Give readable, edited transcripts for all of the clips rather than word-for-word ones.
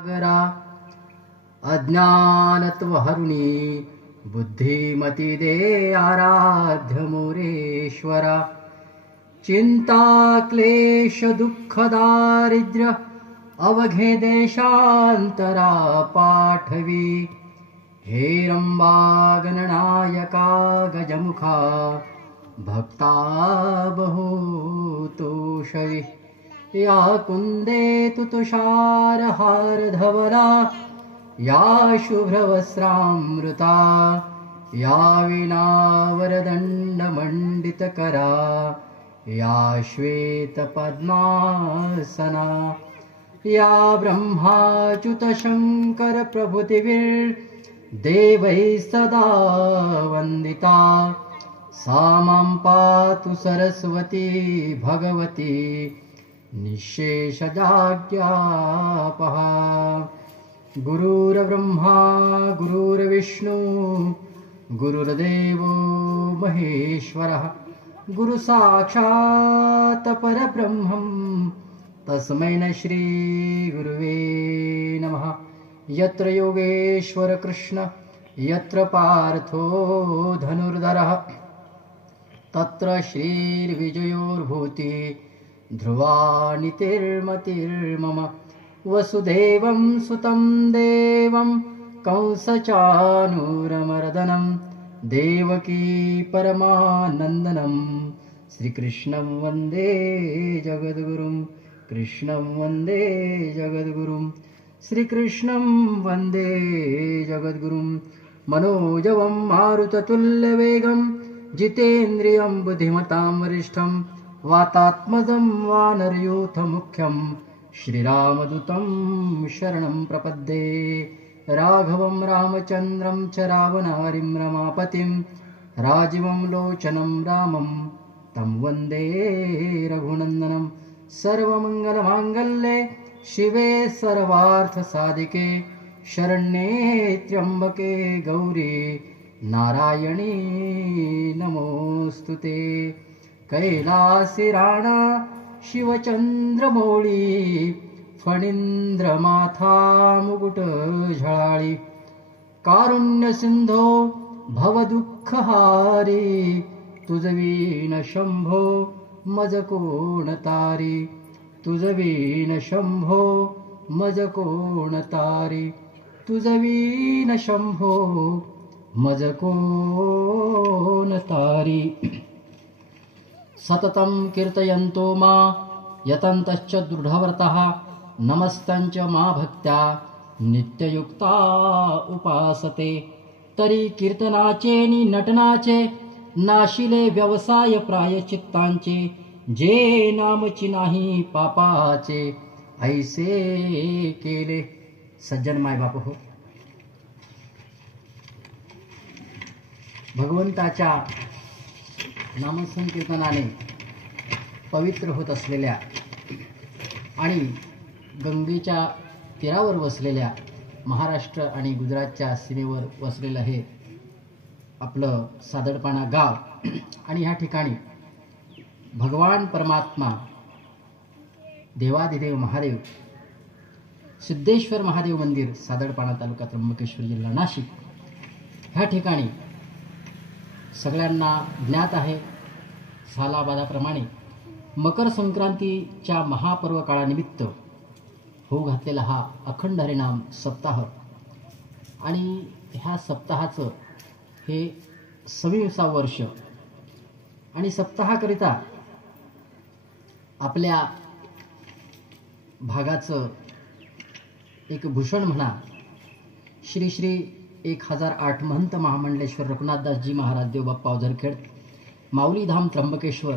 सागरा अज्ञानत्वहरुणी बुद्धिमती दे आराध्य मोरेश्वरा. चिंता क्लेश दुःख दारिद्र्य अवघे देशांतरा पाठवी. हेरंबा गणनायका गजमुखा भक्ता बहुतोषवी. या कुंदे तु तुषारहार धवला या शुभ्रवस्त्रामृता. या वीणावरदण्डमण्डितकरा या श्वेतपद्मासना. या ब्रह्माच्युतशङ्कर प्रभृतिभिर्देवैः सदा वन्दिता. सा मां पातु सरस्वती भगवती निःशेषजाज्ञापहा. गुरुर्ब्रह्मा गुरुर्विष्णु गुरुर्देवो महेश्वरः. गुरु साक्षात् परब्रह्मं तस्मै न श्री गुरुवे नमः. यत्र योगेश्वर कृष्ण यत्र पार्थो धनुर्धरः तत्र श्रीर्विजयोर्भूति ध्रुवा नीतिर्मतिर्मम. वसुदेवं सुतं देवं कंसचानूरमर्दनं देवकी परमानन्दनं श्रीकृष्णं वन्दे जगद्गुरुं. कृष्णं वन्दे जगद्गुरुं. श्रीकृष्णं वन्दे जगद्गुरुं. मनोजवं मारुततुल्यवेगं जितेन्द्रियं बुद्धिमतां वरिष्ठं वातात्मजं वानरयूथमुख्यं श्रीरामदूतं शरणं प्रपद्ये. राघवं रामचन्द्रं च रावणारिं रमापतिं राजीवं लोचनं रामं तं वन्दे रघुनन्दनं. सर्वमङ्गलमाङ्गल्ये शिवे सर्वार्थसाधिके शरण्ये त्र्यम्बके गौरी नारायणी नमोऽस्तुते. कैलासी राणा शिवचंद्रमौळी फणींद्रमाथा मुकुट झळाळी. कारुण्य सिंधो भवदुःखहारी तुझवीन शंभो मज कोण तारी. तुझवीन शंभो मज कोण तारी. तुझवीन शंभो मज कोण तारी. सततं कीर्तयन्तो मा यतन्तश्च दृढव्रतः नमस्तञ्च मा भक्त्या नित्ययुक्ता उपासते. तरी कीर्तनाचे नि नटनाचे नाशिले व्यवसाय प्रायचित्तांचे. जे नामची नाही पापाचे ऐसे केले. सज्जन माय बाप हो, भगवंताच्या नामसंकीर्तनाने पवित्र होत असलेल्या आणि गंगेच्या तीरावर वसलेल्या महाराष्ट्र आणि गुजरातच्या सीमेवर वसलेलं हे आपलं सादडपाणा गाव. आणि ह्या ठिकाणी भगवान परमात्मा देवादिदेव महादेव सिद्धेश्वर महादेव मंदिर सादडपाणा तालुका त्र्यंबकेश्वर जिल्हा नाशिक ह्या ठिकाणी सगळ्यांना ज्ञात आहे सालाबादाप्रमाणे मकर संक्रांतीच्या महापर्व काळानिमित्त होऊ घातलेला हा अखंड हरिनाम सप्ताह. आणि ह्या सप्ताहाचं हे 26वे वर्ष. आणि सप्ताहाकरिता आपल्या भागाचं एक भूषण म्हणा श्री श्री 1008 महंत महामंडलेश्वर रघुनाथदासजी महाराज देवबाप्पा ओझरखेड माऊलीधाम त्र्यंबकेश्वर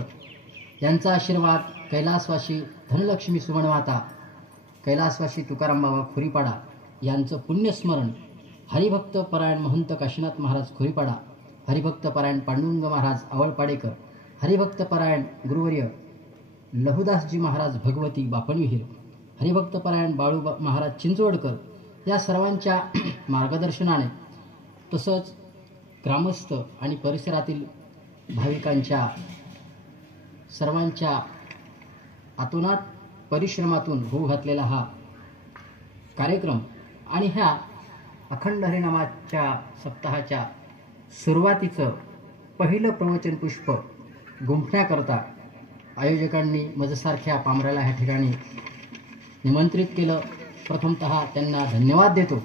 यांचा आशीर्वाद. कैलासवासी धनलक्ष्मी सुमनमाता कैलासवासी तुकाराम बाबा खुरीपाडा यांचं पुण्यस्मरण. हरिभक्त परायण महंत काशीनाथ महाराज खुरीपाडा, हरिभक्त परायण पांडुरंग महाराज आवळपाडेकर, हरिभक्त परायण गुरुवर्य लहुदासजी महाराज भगवती बापणविहीर, हरिभक्त परायण बाळू महाराज चिंचवडकर या सर्वांच्या मार्गदर्शनाने तसंच ग्रामस्थ आणि परिसरातील भाविकांच्या सर्वांच्या अतोनात परिश्रमातून होऊ घातलेला हा कार्यक्रम आणि ह्या अखंड हरिनामाच्या सप्ताहाच्या सुरुवातीचं पहिलं प्रवचन पुष्प गुंफण्याकरता आयोजकांनी माझ्यासारख्या पामराला ह्या ठिकाणी निमंत्रित केलं. प्रथमतः त्यांना धन्यवाद देतो.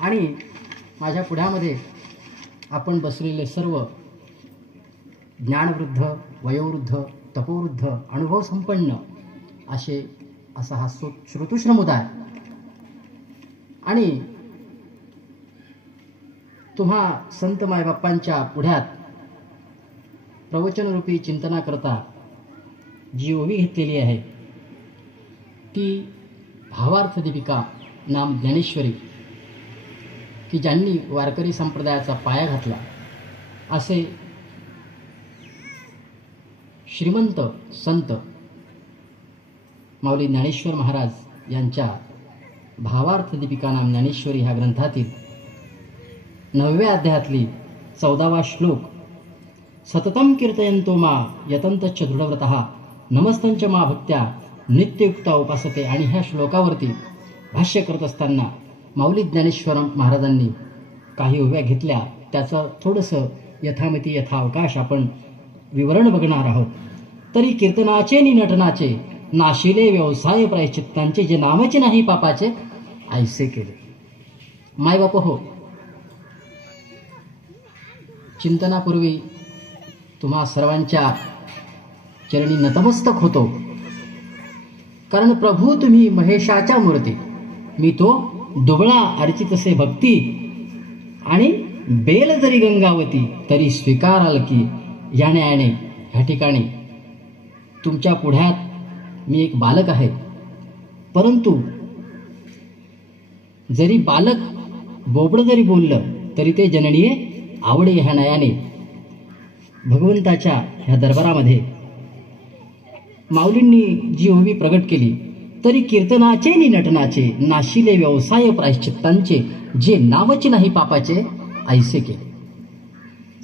आणि माझ्या पुढ्यामध्ये आपण बसलेले सर्व ज्ञानवृद्ध, वयोवृद्ध, तपोवृद्ध, अनुभवसंपन्न असा हा श्रोतृसमुदाय आणि तुम्हा संत मायबाप्पांच्या पुढ्यात प्रवचनरूपी चिंतनाकरता जी ओवी घेतलेली आहे ती भावार्थ दीपिका नाम ज्ञानेश्वरी, की ज्यांनी वारकरी संप्रदायाचा पाया घातला असे श्रीमंत संत माऊली ज्ञानेश्वर महाराज यांच्या भावार्थ दीपिका नाम ज्ञानेश्वरी ह्या ग्रंथातील 9व्या अध्यायातली 14वा श्लोक, सततम कीर्तयंतो मा यतंतश्च दृढव्रतः नमस्तंच मा भक्त्या नित्ययुक्ता उपासते. आणि ह्या श्लोकावरती भाष्य करत असताना माऊली ज्ञानेश्वर महाराजांनी काही ओव्या घेतल्या. त्याचं थोडंसं यथामती यथावकाश आपण विवरण बघणार आहोत. तरी कीर्तनाचे नि नटनाचे नाशिले व्यवसाय प्रायश्चित्तांचे, जे नामचे नाही पापाचे ऐसे केले. मायबाप हो, चिंतनापूर्वी तुम्हा सर्वांच्या चरणी नतमस्तक होतो. कारण प्रभू तुम्ही महेशाच्या मूर्ती, मी तो दुबळा अर्चितसे भक्ती, आणि बेल जरी गंगावती तरी स्वीकाराल की. याने ह्या ठिकाणी तुमच्या पुढ्यात मी एक बालक आहे, परंतु जरी बालक बोबड जरी बोललं तरी ते जननीये आवडे ह्या नयाने भगवंताच्या ह्या दरबारामध्ये माऊलींनी जी ओवी प्रगट केली. तरी कीर्तनाचे नि नटनाचे नाशिले व्यवसाय प्रायश्चित्तांचे, जे नामचे नाही पापाचे ऐसे केले.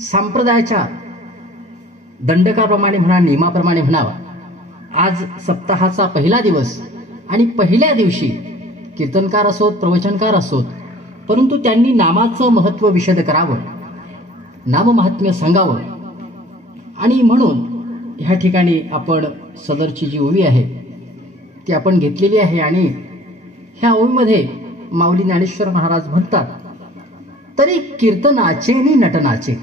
संप्रदायाच्या दंडकाप्रमाणे म्हणा, नियमाप्रमाणे म्हणावा, आज सप्ताहाचा पहिला दिवस आणि पहिल्या दिवशी कीर्तनकार असोत, प्रवचनकार असोत, परंतु त्यांनी नामाचं महत्त्व विशद करावं, नाममहात्म्य सांगावं. आणि म्हणून ह्या ठिकाणी आपण सदरची जी ओवी आहे ती आपण घेतलेली आहे. आणि ह्या ओवीमध्ये माऊली ज्ञानेश्वर महाराज म्हणतात, तरी कीर्तनाचे नि नटनाचे.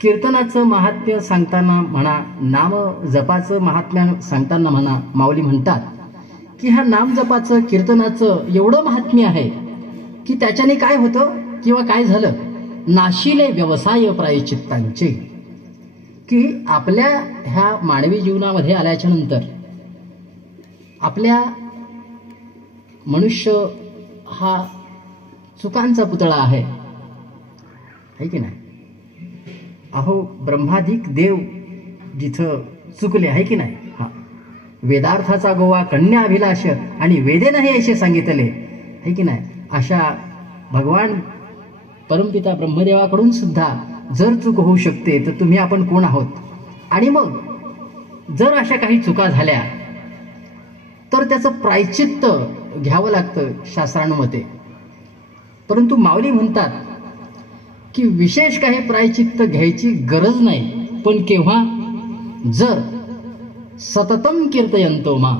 कीर्तनाचं महात्म्य सांगताना म्हणा, नाम जपाचं महात्म्य सांगताना म्हणा, माऊली म्हणतात की ह्या नाम जपाचं, कीर्तनाचं एवढं महात्म्य आहे की त्याच्याने काय होतं किंवा काय झालं, नाशिले व्यवसाय प्रायश्चित्तांचे, की आपल्या ह्या मानवी जीवनामध्ये आल्याच्या नंतर आपल्या मनुष्य हा चुकांचा पुतळा आहे की नाही. अहो ब्रह्माधिक देव जिथं चुकले आहे की नाही. हा वेदार्थाचा गोवा कन्या अभिलाष आणि वेदे नाही असे सांगितले आहे की नाही. अशा भगवान परमपिता ब्रह्मदेवाकडून सुद्धा जर चूक होऊ शकते तर तुम्ही आपण कोण आहोत. आणि मग जर अशा काही चुका झाल्या तर त्याचं प्रायश्चित्त घ्यावं लागतं शास्त्रानुमते. परंतु माऊली म्हणतात की विशेष काही प्रायश्चित्त घ्यायची गरज नाही, पण केव्हा, जर सततम कीर्तयंतो मा,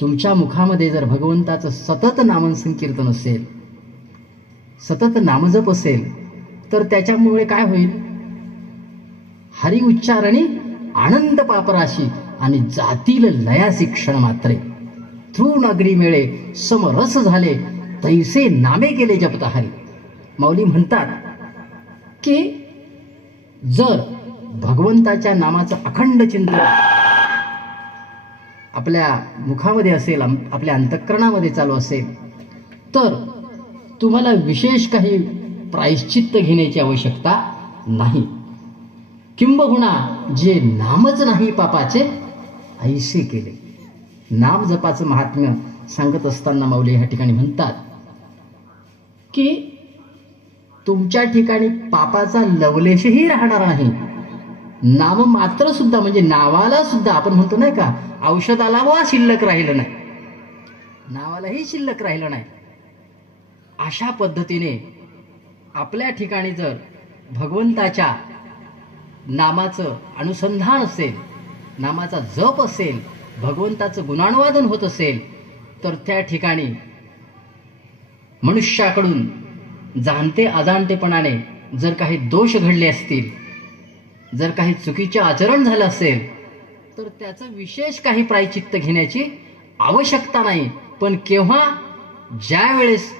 तुमच्या मुखामध्ये जर भगवंताचं सतत नामसंकीर्तन असेल, सतत नामजप असेल, तर त्याच्यामुळे काय होईल, हरी उच्चारणी आनंद पापराशी आणि जातील लयासी क्षण मात्रे. तृण अग्री मिळे समरस झाले तैसे नामे केले जपता हरी. माऊली म्हणतात की जर भगवंताच्या नामाचं अखंड चिंतन आपल्या मुखामध्ये असेल, आपल्या अंतःकरणामध्ये चालू असेल, तर तुम्हाला विशेष काही प्रायश्चित्त घेण्याची आवश्यकता नाही. किंबहुना जे नामच नाही पापाचे ऐसे केले. नाम जपाचं महात्म्य सांगत असताना माऊली ह्या ठिकाणी म्हणतात की तुमच्या ठिकाणी पापाचा लवलेशही राहणार नाही. नाम मात्र सुद्धा, म्हणजे नावाला सुद्धा आपण म्हणतो नाही का, औषधाला वा शिल्लक राहिलं नाही. नावालाही शिल्लक राहिलं नाही. अशा पद्धतीने आपल्या ठिकाणी जर भगवंताच्या नामाचं अनुसंधान असेल, नामाचा जप असेल, भगवंताचं गुणानुवादन होत असेल, तर त्या ठिकाणी मनुष्याकडून जाणते अजाणतेपणाने जर काही दोष घडले असतील, जर काही चुकीचे आचरण झालं असेल, तर त्याचं विशेष काही प्रायचित्त घेण्याची आवश्यकता नाही. पण केव्हा? ज्या वेळेस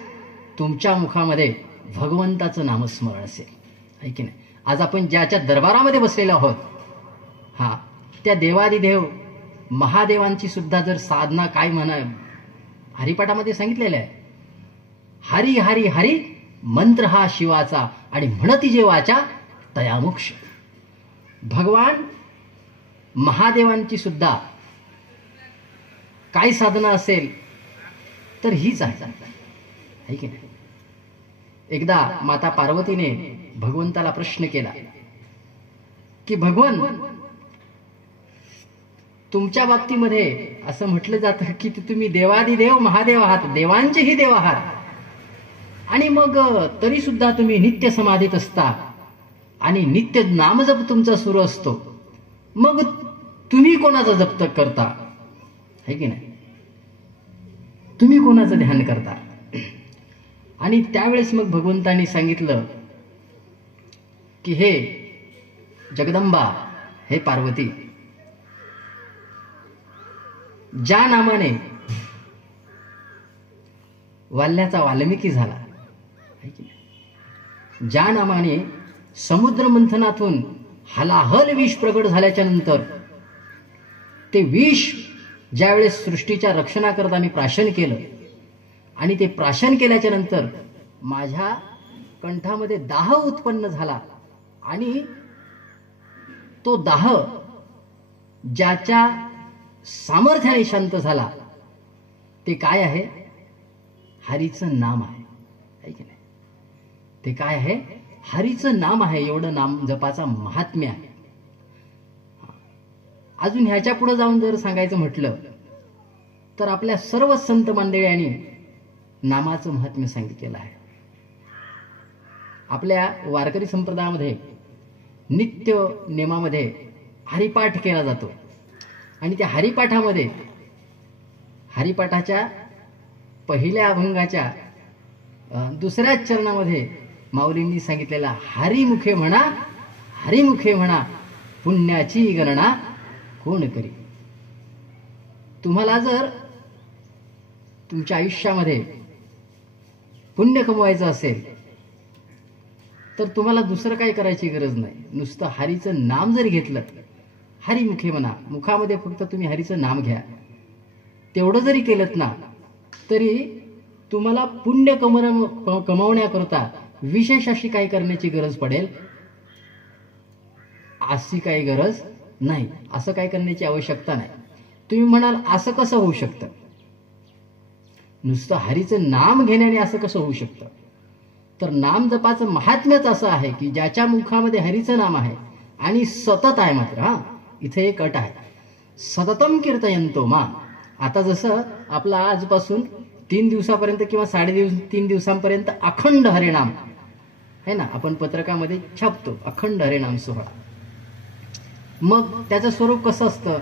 तुमच्या मुखामध्ये भगवंताचं नामस्मरण असेल, आहे की नाही. आज आपण ज्याच्या दरबारामध्ये बसलेलो आहोत, त्या देवादिदेव महादेवांची सुद्धा जर साधना काय म्हणा हरिपाठामध्ये सांगितलेलं आहे, हरी हरी हरी मंत्र हा शिवाचा आणि म्हणती जेवाच्या तयामुक्ष. भगवान महादेवांची सुद्धा काय साधना असेल तर हीच आहे की नाही. एकदा माता पार्वतीने भगवंताला प्रश्न केला की भगवान, तुमच्या बाबतीमध्ये असं म्हटलं जातं की तुम्ही देवादिदेव महादेव आहात, देवांचेही देव आहात, आणि मग तरी सुद्धा तुम्ही नित्य समाधीत असता आणि नित्य नामजप तुमचा सुरू असतो, मग तुम्ही कोणाचा जप करता, है की नाही. तुम्ही कोणाचं ध्यान करता. आणि त्यावेळेस मग भगवंतांनी सांगितलं की हे जगदंबा, हे पार्वती, ज्या नामाने वाल्याचा वाल्मिकी झाला, ज्या नामाने समुद्र मंथनातून हलाहल विष प्रगट झाल्याच्या नंतर ते विष ज्यावेळेस सृष्टीच्या रक्षणाकरता मी प्राशन केलं आणि ते प्राशन केल्याच्या नंतर माझ्या कंठामध्ये दाह उत्पन्न झाला, आणि तो दाह ज्याच्या सामर्थ्याने शांत झाला ते काय आहे? हरीचं नाम आहे की नाही. ते काय आहे? हरीचं नाम आहे. एवढं नाम जपाचा महात्म्य आहे. अजून ह्याच्या पुढे जाऊन जर सांगायचं म्हटलं तर आपल्या सर्व संत मंडळींनी नामाचं महात्म्य सांगितलेलं आहे. आपल्या वारकरी संप्रदायामध्ये नित्य नेमामध्ये हरिपाठ केला जातो, आणि त्या हरिपाठामध्ये हरिपाठाच्या पहिल्या अभंगाच्या दुसऱ्याच चरणामध्ये माऊलींनी सांगितलेला हरिमुखे म्हणा, हरिमुखे म्हणा, पुण्याची गणना कोण करी. तुम्हाला जर तुमच्या आयुष्यामध्ये पुण्य कमवायचं असेल तर तुम्हाला दुसरं काही करायची गरज नाही. नुसतं हरीचं नाम जरी घेतलं, हरिमुखे म्हणा, मुखामध्ये फक्त तुम्ही हरीचं नाम घ्या, तेवढं जरी केलं ना तरी तुम्हाला पुण्य कमवण्याकरता विशेष अशी काही करण्याची गरज पडेल अशी काही गरज नाही. असं काही करण्याची आवश्यकता नाही. तुम्ही म्हणाल असं कसं होऊ शकतं? नुसतं हरीचं नाम घेण्याने असं कसं होऊ शकतं? तर नाम जपाचं महात्म्यच असं आहे की ज्याच्या मुखामध्ये हरीचं नाम आहे आणि सतत आहे. मात्र इथे एक अट आहे, सततम कीर्तयंतो मा. आता जसं आपला आजपासून 3 दिवसापर्यंत किंवा 3.5 दिवसांपर्यंत अखंड हरिनाम है ना, आपण पत्रकामध्ये छापतो अखंड हरिनाम सोहळा. मग त्याचं स्वरूप कसं असतं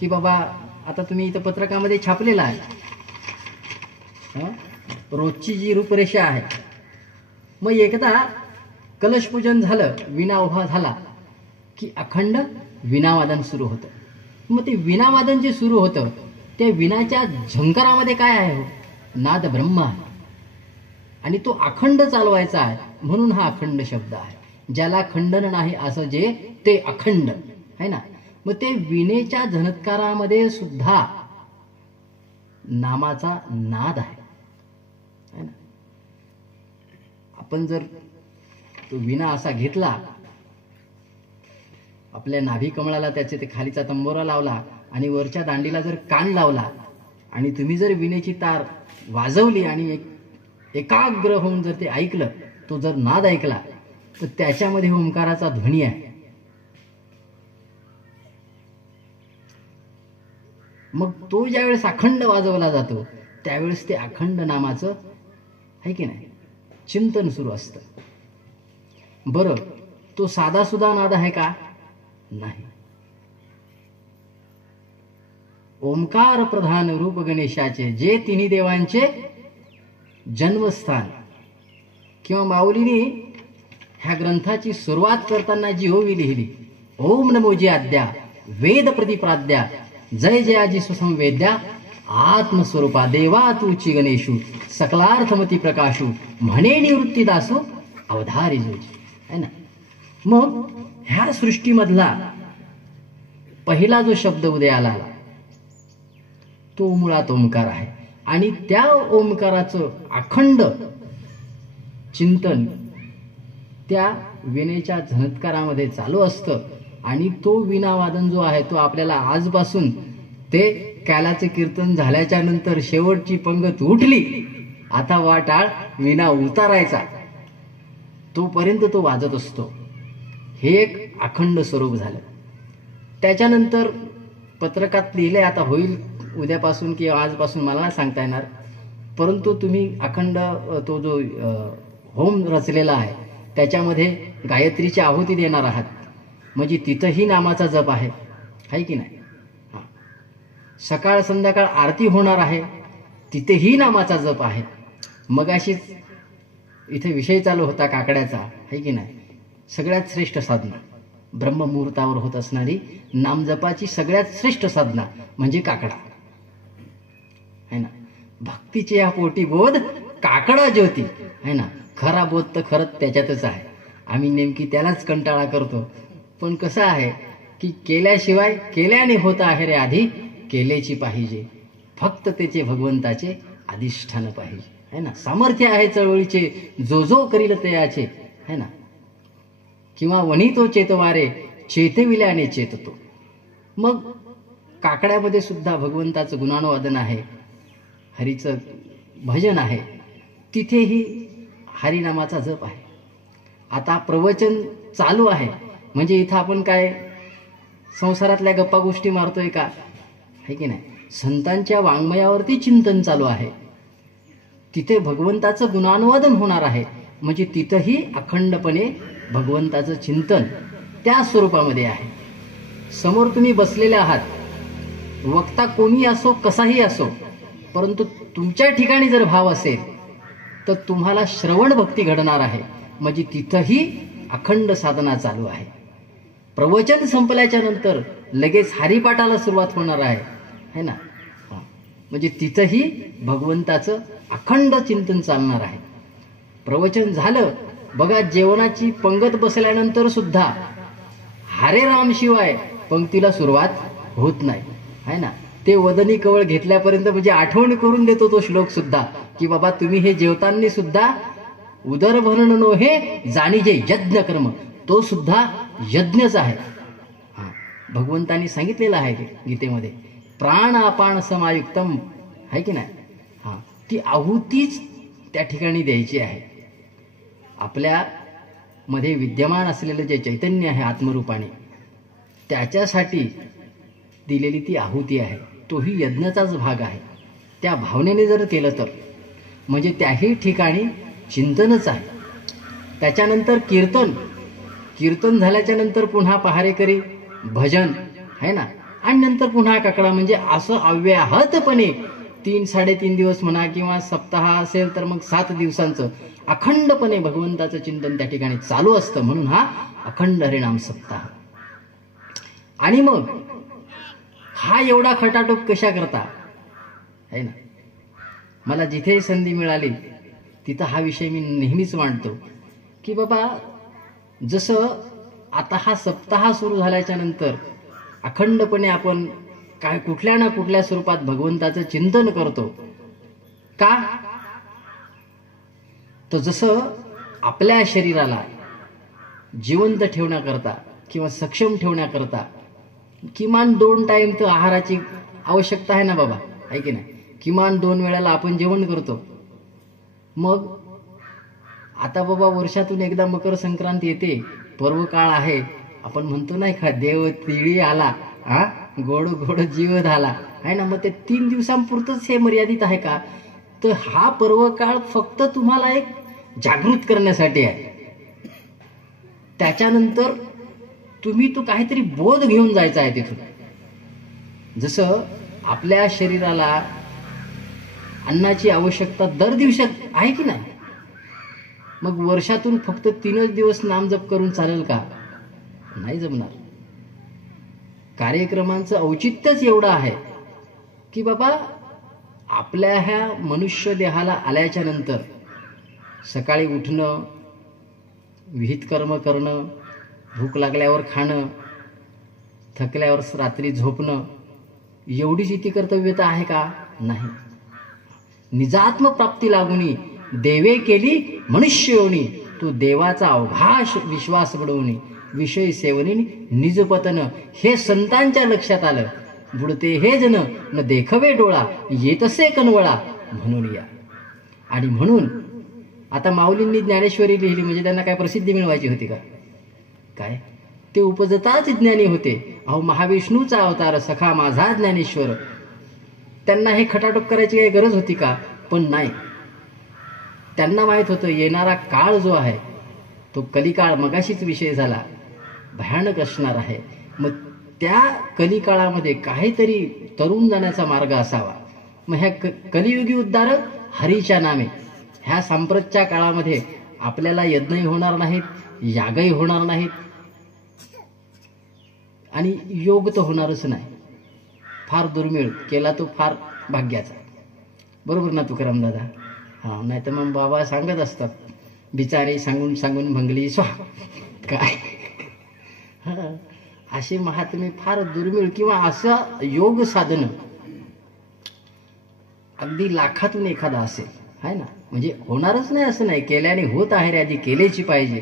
की बाबा आता तुम्ही इथं पत्रकामध्ये छापलेला आहे, रोजची जी रूपरेषा आहे, मग एकदा कलशपूजन झालं, विणा उभा झाला की अखंड विणावादन सुरू होतं. मग ते विणावादन जे सुरू होतं त्या विणाच्या झंकारामध्ये काय आहे? नाद ब्रह्म आहे, आणि तो अखंड चालवायचा आहे, म्हणून हा अखंड शब्द आहे. ज्याला खंडन नाही असं जे ते अखंड है ना. मग ते विणेच्या झनत्कारामध्ये सुद्धा नामाचा नाद आहे है ना. आपण जर तो विणा असा घेतला, आपल्या नाभी कमळाला त्याचे ते खालीचा तंबोरा लावला आणि वरच्या दांडीला जर कान लावला आणि तुम्ही जर विणेची तार वाजवली आणि एकाग्र होऊन जर ते ऐकलं, तो जर नाद ऐकला, तर त्याच्यामध्ये ओंकाराचा ध्वनी आहे. मग तो ज्यावेळेस अखंड वाजवला जातो त्यावेळेस ते अखंड नामाचं आहे की नाही चिंतन सुरू असतं. बरं, तो साधासुधा नाद आहे का? नाही. ओंकार प्रधान रूप गणेशाचे, जे तिन्ही देवांचे जन्मस्थान. किंवा माऊलीने ह्या ग्रंथाची सुरुवात करताना जी ओवी लिहिली, ओम नमोजी आद्या वेद प्रतिप्राद्या जय जयाजी सुसंवेद्या आत्मस्वरूपा देवा तूची गणेशू सकलार्थमती प्रकाशू म्हणे निवृत्ती दासू अवधारी जोजी, है ना. मग ह्या सृष्टीमधला पहिला जो शब्द उदयाला आला तो मुळात ओंकार आहे. आणि त्या ओंकाराचं अखंड चिंतन त्या विनेच्या झनत्कारामध्ये चालू असतं. आणि तो विनावादन जो आहे तो आपल्याला आजपासून ते कालाचे कीर्तन झाल्याच्या नंतर शेवटची पंगत उठली, आता वाटाळ विना उतारायचा, तोपर्यंत तो वाजत असतो. हे एक अखंड स्वरूप झालं. त्याच्यानंतर पत्रकात लिहिले, आता होईल उद्यापासून किंवा आजपासून मला नाही सांगता येणार, परंतु तुम्ही अखंड तो जो होम रचलेला आहे त्याच्यामध्ये गायत्रीची आहुती देणार आहात, म्हणजे तिथंही नामाचा जप आहे की नाही. सकाळ संध्याकाळ आरती होणार आहे, तिथेही नामाचा जप आहे. मगाशीच इथे विषय चालू होता काकड्याचा, आहे की नाही. सगळ्यात श्रेष्ठ साधना ब्रह्ममुहूर्तावर होत असणारी नामजपाची सगळ्यात श्रेष्ठ साधना म्हणजे काकडा, है ना. भक्तीचे या पोटी बोध काकडा ज्योती, है ना. खरा बोध तर खरंच त्याच्यातच आहे. आम्ही नेमकी त्यालाच कंटाळा करतो. पण कसं आहे की केल्याशिवाय केल्याने होत आहे रे आधी, केलेची पाहिजे फक्त त्याचे भगवंताचे अधिष्ठान पाहिजे, है ना. सामर्थ्य आहे चळवळीचे जो जो करील तयाचे, है ना. किंवा वणी तो चेतवारे चेतविल्याने चेततो. मग काकड्यामध्ये सुद्धा भगवंताचं गुणानुवादन आहे, हरीचं भजन आहे, तिथेही हरिनामाचा जप आहे. आता प्रवचन चालू आहे म्हणजे इथं आपण काय संसारातल्या गप्पा गोष्टी मारतोय का, आहे की नाही. संतांच्या वाङ्मयावरती चिंतन चालू आहे, तिथे भगवंताचं गुणानुवादन होणार आहे, म्हणजे तिथंही अखंडपणे भगवंताचं चिंतन त्या स्वरूपामध्ये आहे. समोर तुम्ही बसलेले आहात, वक्ता कोणी असो कसाही असो, परंतु तुमच्या ठिकाणी जर भाव असेल तर तुम्हाला श्रवण भक्ती घडणार आहे, म्हणजे तिथंही अखंड साधना चालू आहे. प्रवचन संपल्याच्या नंतर लगेच हरिपाठाला सुरुवात होणार आहे, है ना. म्हणजे तिथंही भगवंताचं अखंड चिंतन चालणार आहे. प्रवचन झालं बघा, जेवणाची पंगत बसल्यानंतर सुद्धा हरे राम शिवाय पंक्तीला सुरुवात होत नाही, है ना. ते वदनी कवळ घेतल्यापर्यंत म्हणजे आठवण करून देतो तो श्लोक सुद्धा, की बाबा तुम्ही हे जेवताना सुद्धा उदरभरण नोहे जाणीजे यज्ञ कर्म, तो सुद्धा यज्ञच आहे. भगवंतांनी सांगितलेलं आहे गीतेमध्ये, प्राण अपान समायुक्तम, आहे की नाही. ती आहुतीच त्या ठिकाणी द्यायची आहे. आपल्या मध्ये विद्यमान असलेलं जे चैतन्य आहे आत्मरूपाने, त्याच्यासाठी दिलेली ती आहुती आहे, तोही यज्ञाचाच भाग आहे. त्या भावनेने जर केलं तर म्हणजे त्याही ठिकाणी चिंतनच आहे. त्याच्यानंतर कीर्तन झाल्याच्या नंतर पुन्हा पहारेकरी भजन, है ना. आणि नंतर पुन्हा काकडा, म्हणजे असं अव्याहतपणे 3-3.5 दिवस म्हणा, किंवा सप्ताह असेल तर मग 7 दिवसांचं अखंडपणे भगवंताचं चिंतन त्या ठिकाणी चालू असतं. म्हणून हा अखंड हरिनाम सप्ताह. आणि मग हा एवढा खटाटोप कशा करता, है ना. मला जिथे संधी मिळाली तिथं हा विषय मी नेहमीच मांडतो, की बाबा जसं आता हा सप्ताह सुरू झाल्याच्या नंतर अखंडपणे आपण काय कुठल्या ना कुठल्या स्वरूपात भगवंताचं चिंतन करतो का, तर जसं आपल्या शरीराला जिवंत ठेवण्याकरता किंवा सक्षम ठेवण्याकरता किमान 2 टाइम तर आहाराची आवश्यकता आहे ना बाबा, आहे की नाही. किमान 2 वेळेला आपण जेवण करतो. मग आता बाबा वर्षातून एकदा मकर संक्रांत येते, पर्व काळ आहे, आपण म्हणतो नाही का, देव तिळी आला, गोड गोड जीव झाला आहे ना. मग ते 3 दिवसांपुरतंच हे मर्यादित आहे का? तर हा पर्वकाळ फक्त तुम्हाला एक जागृत करण्यासाठी आहे. त्याच्यानंतर तुम्ही तो काहीतरी बोध घेऊन जायचा आहे तिथून. जसं आपल्या शरीराला अन्नाची आवश्यकता दर दिवसात आहे की नाही, मग वर्षातून फक्त 3च दिवस नामजप करून चालेल का? नाही जमणार. कार्यक्रमांचं औचित्यच एवढं आहे की बाबा आपल्या ह्या मनुष्य देहाला आल्याच्या नंतर सकाळी उठणं, विहित कर्म करणं, भूक लागल्यावर खाणं, थकल्यावर रात्री झोपणं, एवढीच इति कर्तव्यता आहे का? नाही. निजात्म प्राप्ती लागुनी देवे केली मनुष्य योनी, तू देवाचा अवघा विश्वास बडवणी, विषय सेवनी निजपतन. हे संतांच्या लक्षात आलं. बुडते हे जन न देखवे डोळा, येतसे कनवळा म्हणून या. आणि म्हणून आता माऊलींनी ज्ञानेश्वरी लिहिली म्हणजे त्यांना काय प्रसिद्धी मिळवायची होती का? काय ते उपजताच ज्ञानी होते. अहो महाविष्णूचा अवतार सखा माझा ज्ञानेश्वर. त्यांना हे खटाटोप करायची काही गरज होती का? पण नाही. त्यांना माहित होतं येणारा काळ जो आहे तो कलिकाळ मगाशीच विषय झाला, भयानक असणार आहे. मग त्या कलिकाळामध्ये काहीतरी तरुण जाण्याचा मार्ग असावा. मग ह्या कलियुगी उद्धारक हरीच्या नामे. ह्या सांप्रतच्या काळामध्ये आपल्याला यज्ञही होणार नाहीत, यागही होणार नाहीत आणि योग तर होणारच नाही. फार दुर्मिळ, केला तो फार भाग्याचा. बरोबर ना तुकाराम दादा? हा, नाही तर मग बाबा सांगत असतात बिचारे सांगून सांगून भंगली स्वाहा. काय असे महात्मे फार दुर्मिळ, किंवा असं योग साधन अगदी लाखातून एखादा असेल, आहे ना. म्हणजे होणारच नाही असं नाही, केल्याने होत आहे रे, आधी केलेची पाहिजे.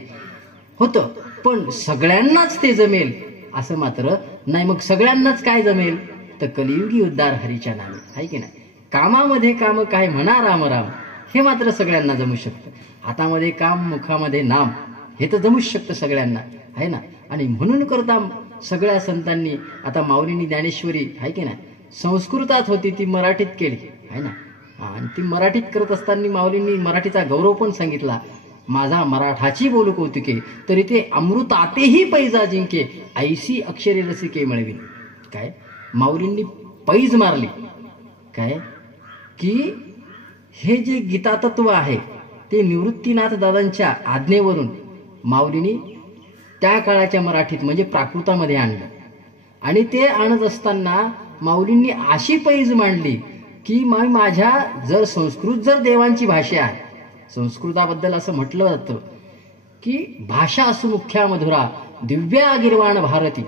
होतं, पण सगळ्यांनाच ते जमेल असं मात्र नाही. मग सगळ्यांनाच काय जमेल? तर कलियुगी उद्धार हरीच्या नामे, आहे की नाही. कामामध्ये काम काय म्हणा राम राम, हे मात्र सगळ्यांना जमू शकतं. हातामध्ये काम, मुखामध्ये नाम, हे तर जमूच शकतं सगळ्यांना, आहे ना. आणि म्हणून करता सगळ्या संतांनी, आता माऊलींनी ज्ञानेश्वरी आहे की नाही संस्कृतात होती ती मराठीत केली, आहे ना. आणि ती मराठीत करत असताना माऊलींनी मराठीचा गौरव पण सांगितला. माझा मराठाची बोलू कौतुके, तरी ते अमृतातेही पैजा जिंके, ऐशी अक्षरे रसिके मिळवी. काय माऊलींनी पैज मारली काय, की हे जे गीता तत्व आहे ते निवृत्तीनाथ दादांच्या आज्ञेवरून माऊलींनी त्या काळाच्या मराठीत म्हणजे प्राकृतामध्ये आणलं. आणि ते आणत असताना माऊलींनी अशी पैज मांडली की माझ्या जर संस्कृत जर देवांची भाषा आहे, संस्कृताबद्दल असं म्हटलं जातं की भाषा असुमुख्या मधुरा दिव्या गिरवाण भारती,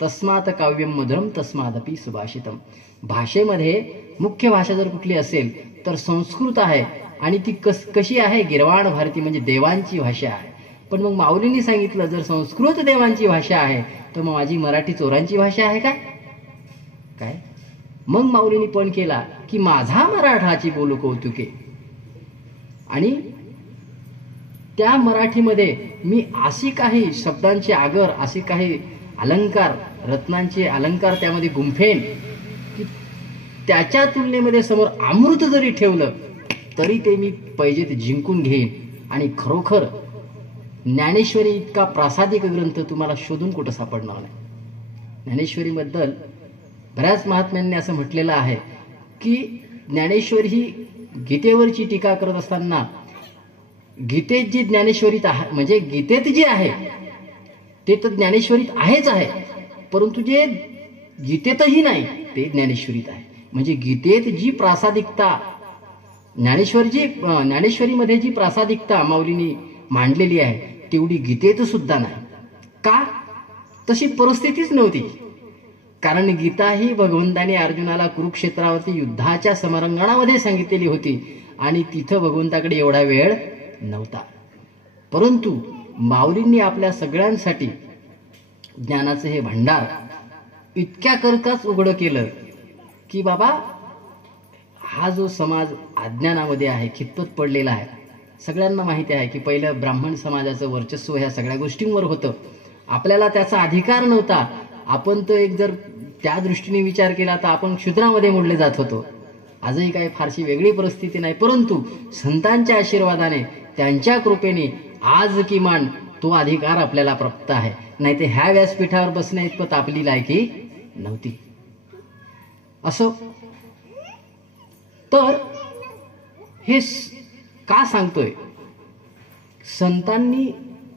तस्मात काव्यम मधुरम तस्मादपि सुभाषितम. भाषेमध्ये मुख्य भाषा जर कुठली असेल तर संस्कृत आहे. आणि ती कशी आहे? गिरवाण भारती, म्हणजे देवांची भाषा आहे. पण मग माऊलींनी सांगितलं जर संस्कृत देवांची भाषा आहे तर मग माझी मराठी चोरांची भाषा आहे काय? काय मग माऊलींनी पण केला की माझा मराठाची बोलू कौतुके. आणि त्या मराठीमध्ये मी अशी काही शब्दांची आगर, अशी काही अलंकार, रत्नांचे अलंकार त्यामध्ये गुंफेन की त्याच्या तुलनेमध्ये समोर अमृत जरी ठेवलं तरी ते मी पैजेत जिंकून घेईन. आणि खरोखर ज्ञानेश्वरी इतका प्रासादिक ग्रंथ तुम्हाला शोधून कुठं सापडणार नाही. ज्ञानेश्वरीबद्दल बऱ्याच महात्म्यांनी असं म्हटलेलं आहे की ज्ञानेश्वरी ही गीतेवरची टीका करत असताना गीतेत जी ज्ञानेश्वरीत आहे, म्हणजे गीतेत जे आहे ते तर ज्ञानेश्वरीत आहेच आहे, परंतु जे गीतेतही नाही ते ज्ञानेश्वरीत आहे. म्हणजे गीतेत जी प्रासादिकता, ज्ञानेश्वरीमध्ये जी प्रासादिकता माऊलींनी मांडलेली आहे तेवढी गीतेत सुद्धा नाही. का? तशी परिस्थितीच नव्हती. कारण गीता ही भगवंताने अर्जुनाला कुरुक्षेत्रावरती युद्धाच्या समरांगणामध्ये सांगितलेली होती आणि तिथं भगवंताकडे एवढा वेळ नव्हता. परंतु माऊलींनी आपल्या सगळ्यांसाठी ज्ञानाचं हे भांडार इतक्या करताच उघडं केलं की बाबा हा जो समाज अज्ञानामध्ये आहे, खितपत पडलेला आहे. सगळ्यांना माहिती आहे की पहिलं ब्राह्मण समाजाचं वर्चस्व ह्या सगळ्या गोष्टींवर होतं. आपल्याला त्याचा अधिकार नव्हता. आपण तर एक जर त्या दृष्टीने विचार केला तर आपण क्षुद्रामध्ये मोडले जात होतो. आजही काही फारशी वेगळी परिस्थिती नाही, परंतु संतांच्या आशीर्वादाने, त्यांच्या कृपेने आज किमान तो अधिकार आपल्याला प्राप्त आहे. नाही तर ह्या व्यासपीठावर बसण्या इतपत आपली लायकी नव्हती. असो, तर हे का सांगतोय? संतांनी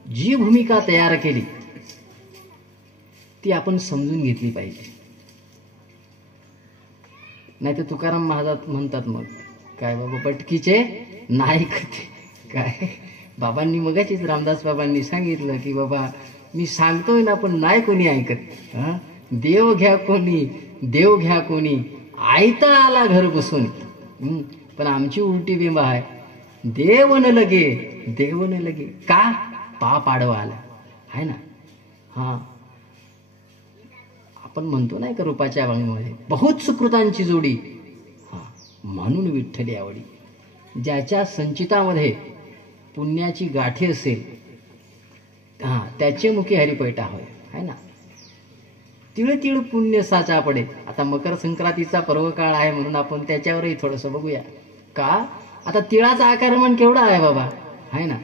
जी भूमिका तयार केली ती आपण समजून घेतली पाहिजे. नाही तर तुकाराम महाराज म्हणतात मग काय बाबा, पटकीचे नाईक काय. बाबांनी मगाचीच रामदास बाबांनी सांगितलं की बाबा मी सांगतोय ना, पण नाही कोणी ऐकत. देव घ्या कोणी, देव घ्या कोणी, आयता आला घर बसून. पण आमची उलटी बिंब आहे, देव न लगे, देव न लगे. का? पाप आडवा आला आहे ना. हा, आपण म्हणतो नाही का रूपाच्या वाणीमध्ये, बहुत सुकृतांची जोडी. हा, म्हणून विठ्ठली आवडी. ज्याच्या संचितामध्ये पुण्याची गाठी असेल, हा, त्याचे मुखी हरिपैठा होय, है ना. तिळ तिळ पुण्य साचा पडे. आता मकर संक्रांतीचा पर्व काळ आहे म्हणून आपण त्याच्यावरही थोडंसं बघूया. का? आता तिळाचा आकारमान केवढा आहे बाबा, आहे ना.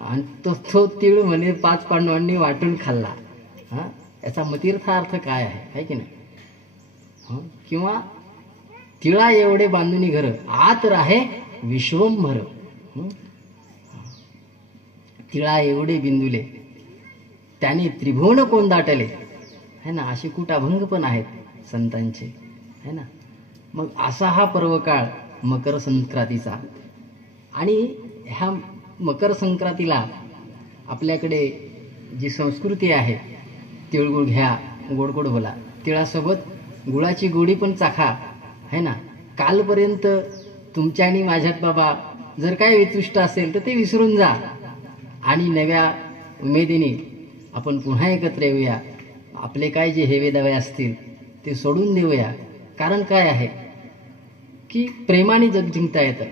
आणि तो तिळ म्हणे 5 पांडवांनी वाटून खाल्ला. हा, याचा मतीर्थार्थ काय आहे की नाही. किंवा तिळा एवढे बांधुनी घर, आत राहे विश्वंभर. तिळा एवढे बिंदुले, त्याने त्रिभुवन कोण दाटले, है ना. असे कुठ अभंग पण आहेत संतांचे, है ना. मग असा हा पर्वकाळ मकर संक्रांतीचा. आणि ह्या मकर संक्रांतीला आपल्याकडे जी संस्कृती आहे, तिळगुळ घ्या, गोड गोड बोला. तिळासोबत गुळाची गोडी पण चाखा, है ना. कालपर्यंत तुमच्या आणि माझ्यात बाबा जर काय वितुष्ट असेल तर ते विसरून जा, आणि नव्या उमेदीने आपण पुन्हा एकत्र येऊया. आपले काय जे हेवे दावे असतील ते सोडून देऊया. कारण काय आहे की प्रेमाने जग जिंकता येतं,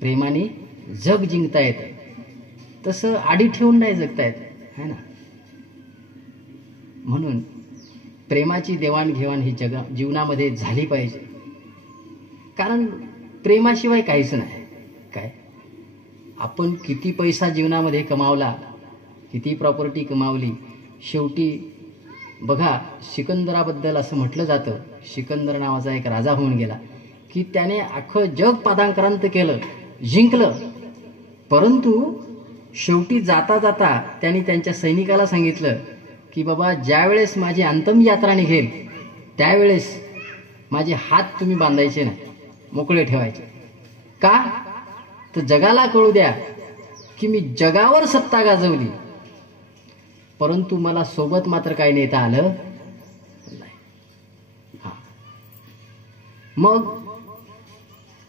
प्रेमाने जग जिंकता येतं. तसं आडी ठेवून नाही जगता येत, है ना. म्हणून प्रेमाची देवाणघेवाण ही जीवनामध्ये झाली पाहिजे. कारण प्रेमाशिवाय काहीच नाही. काय आपण किती पैसा जीवनामध्ये कमावला, किती प्रॉपर्टी कमावली, शेवटी बघा सिकंदराबद्दल असं म्हटलं जातं, सिकंदर नावाचा एक राजा होऊन गेला की त्याने अख्खं जग पादांक्रांत केलं, जिंकलं. परंतु शेवटी जाता जाता त्यांनी त्यांच्या सैनिकाला सांगितलं की बाबा ज्यावेळेस माझी अंतिम यात्रा निघेल त्यावेळेस माझे हात तुम्ही बांधायचे नाही, मोकळे ठेवायचे. का? तर जगाला कळू द्या की मी जगावर सत्ता गाजवली, परंतु मला सोबत मात्र काही नेता आलं नाही. हा, मग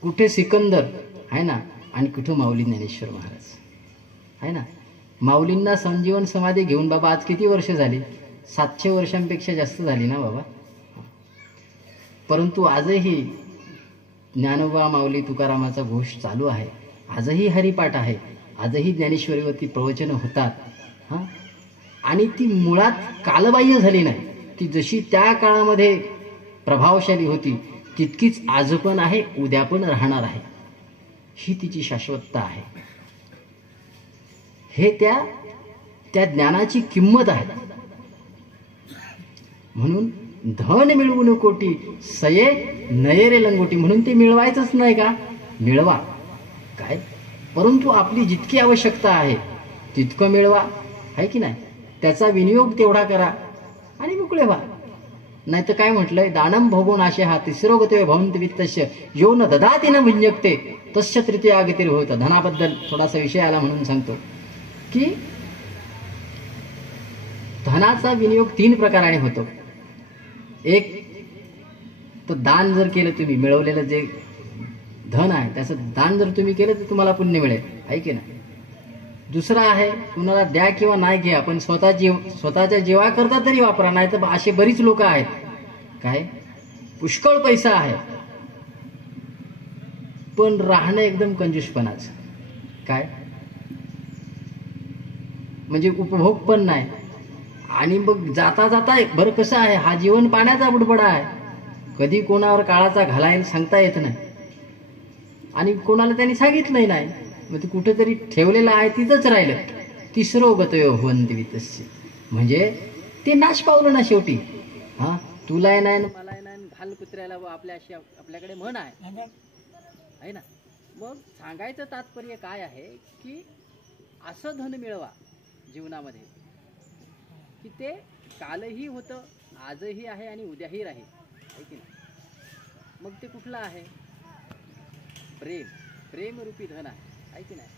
कुठे सिकंदर आहे ना, आणि कुठे माऊली ज्ञानेश्वर महाराज आहे ना. माऊलींना संजीवन समाधी घेऊन बाबा आज किती वर्ष झाली? 700 वर्षांपेक्षा जास्त झाली ना बाबा. परंतु आजही ज्ञानोबा माऊली तुकारामाचा घोष चालू आहे. आजही हरिपाठ आहे, आजही ज्ञानेश्वरीवरती प्रवचनं होतात. हा, आणि ती मुळात कालबाह्य झाली नाही. ती जशी त्या काळामध्ये प्रभावशाली होती तितकीच आज पण आहे, उद्या पण राहणार आहे. ही तिची शाश्वतता आहे. हे त्या ज्ञानाची किंमत आहे. म्हणून धन मिळवून कोटी, सये नये रे लंगोटी. म्हणून ते मिळवायचंच नाही का? मिळवा काय, परंतु आपली जितकी आवश्यकता आहे तितकं मिळवा, आहे की नाही. त्याचा विनियोग तेवढा करा आणि मोकळे व्हा. नाही तर काय म्हटलंय, दानम भोगून आशे हा तिसरोगते भवंत वित्तस्य यो न ददाती न भुंजकते तस्य तृतीया गतिर् होत. धनाबद्दल थोडासा विषय आला म्हणून सांगतो की धनाचा विनियोग 3 प्रकाराने होतो. एक तर दान जर केलं तुम्ही, मिळवलेलं जे धन आहे त्याचं दान जर तुम्ही केलं तर तुम्हाला पुण्य मिळेल, आहे की नाही. दुसरा आहे कुणाला द्या किंवा नाही घ्या, पण स्वतःच्या जीवाकरता तरी वापरा. नाही तर असे बरीच लोक आहेत काय, पुष्कळ पैसा आहे पण राहणं एकदम कंजूसपणाचं. काय म्हणजे उपभोग पण नाही, आणि मग जाता जाता बरं कसं आहे, हा जीवन पाण्याचा बुडबुडा आहे. कधी कोणावर काळाचा घालायला सांगता येत नाही आणि कोणाला त्यांनी सांगितलंही नाही. मग ते कुठेतरी ठेवलेलं आहे तिथंच राहिलं. तिसरो गतयो हुवन्ति वित्तस्य, म्हणजे ते नाश पावलं ना शेवटी. हा, तुलाय नाही मलाय नाही, घाल कुत्र्याला व आपल्याकडे म्हण आहे ना. मग सांगायचं तात्पर्य काय आहे की असं धन मिळवा जीवनामध्ये की ते कालही होतं, आजही आहे आणि उद्याही राहील, आहे की नाही. मग ते कुठलं आहे? प्रेमरूपी धन आहे की नाही.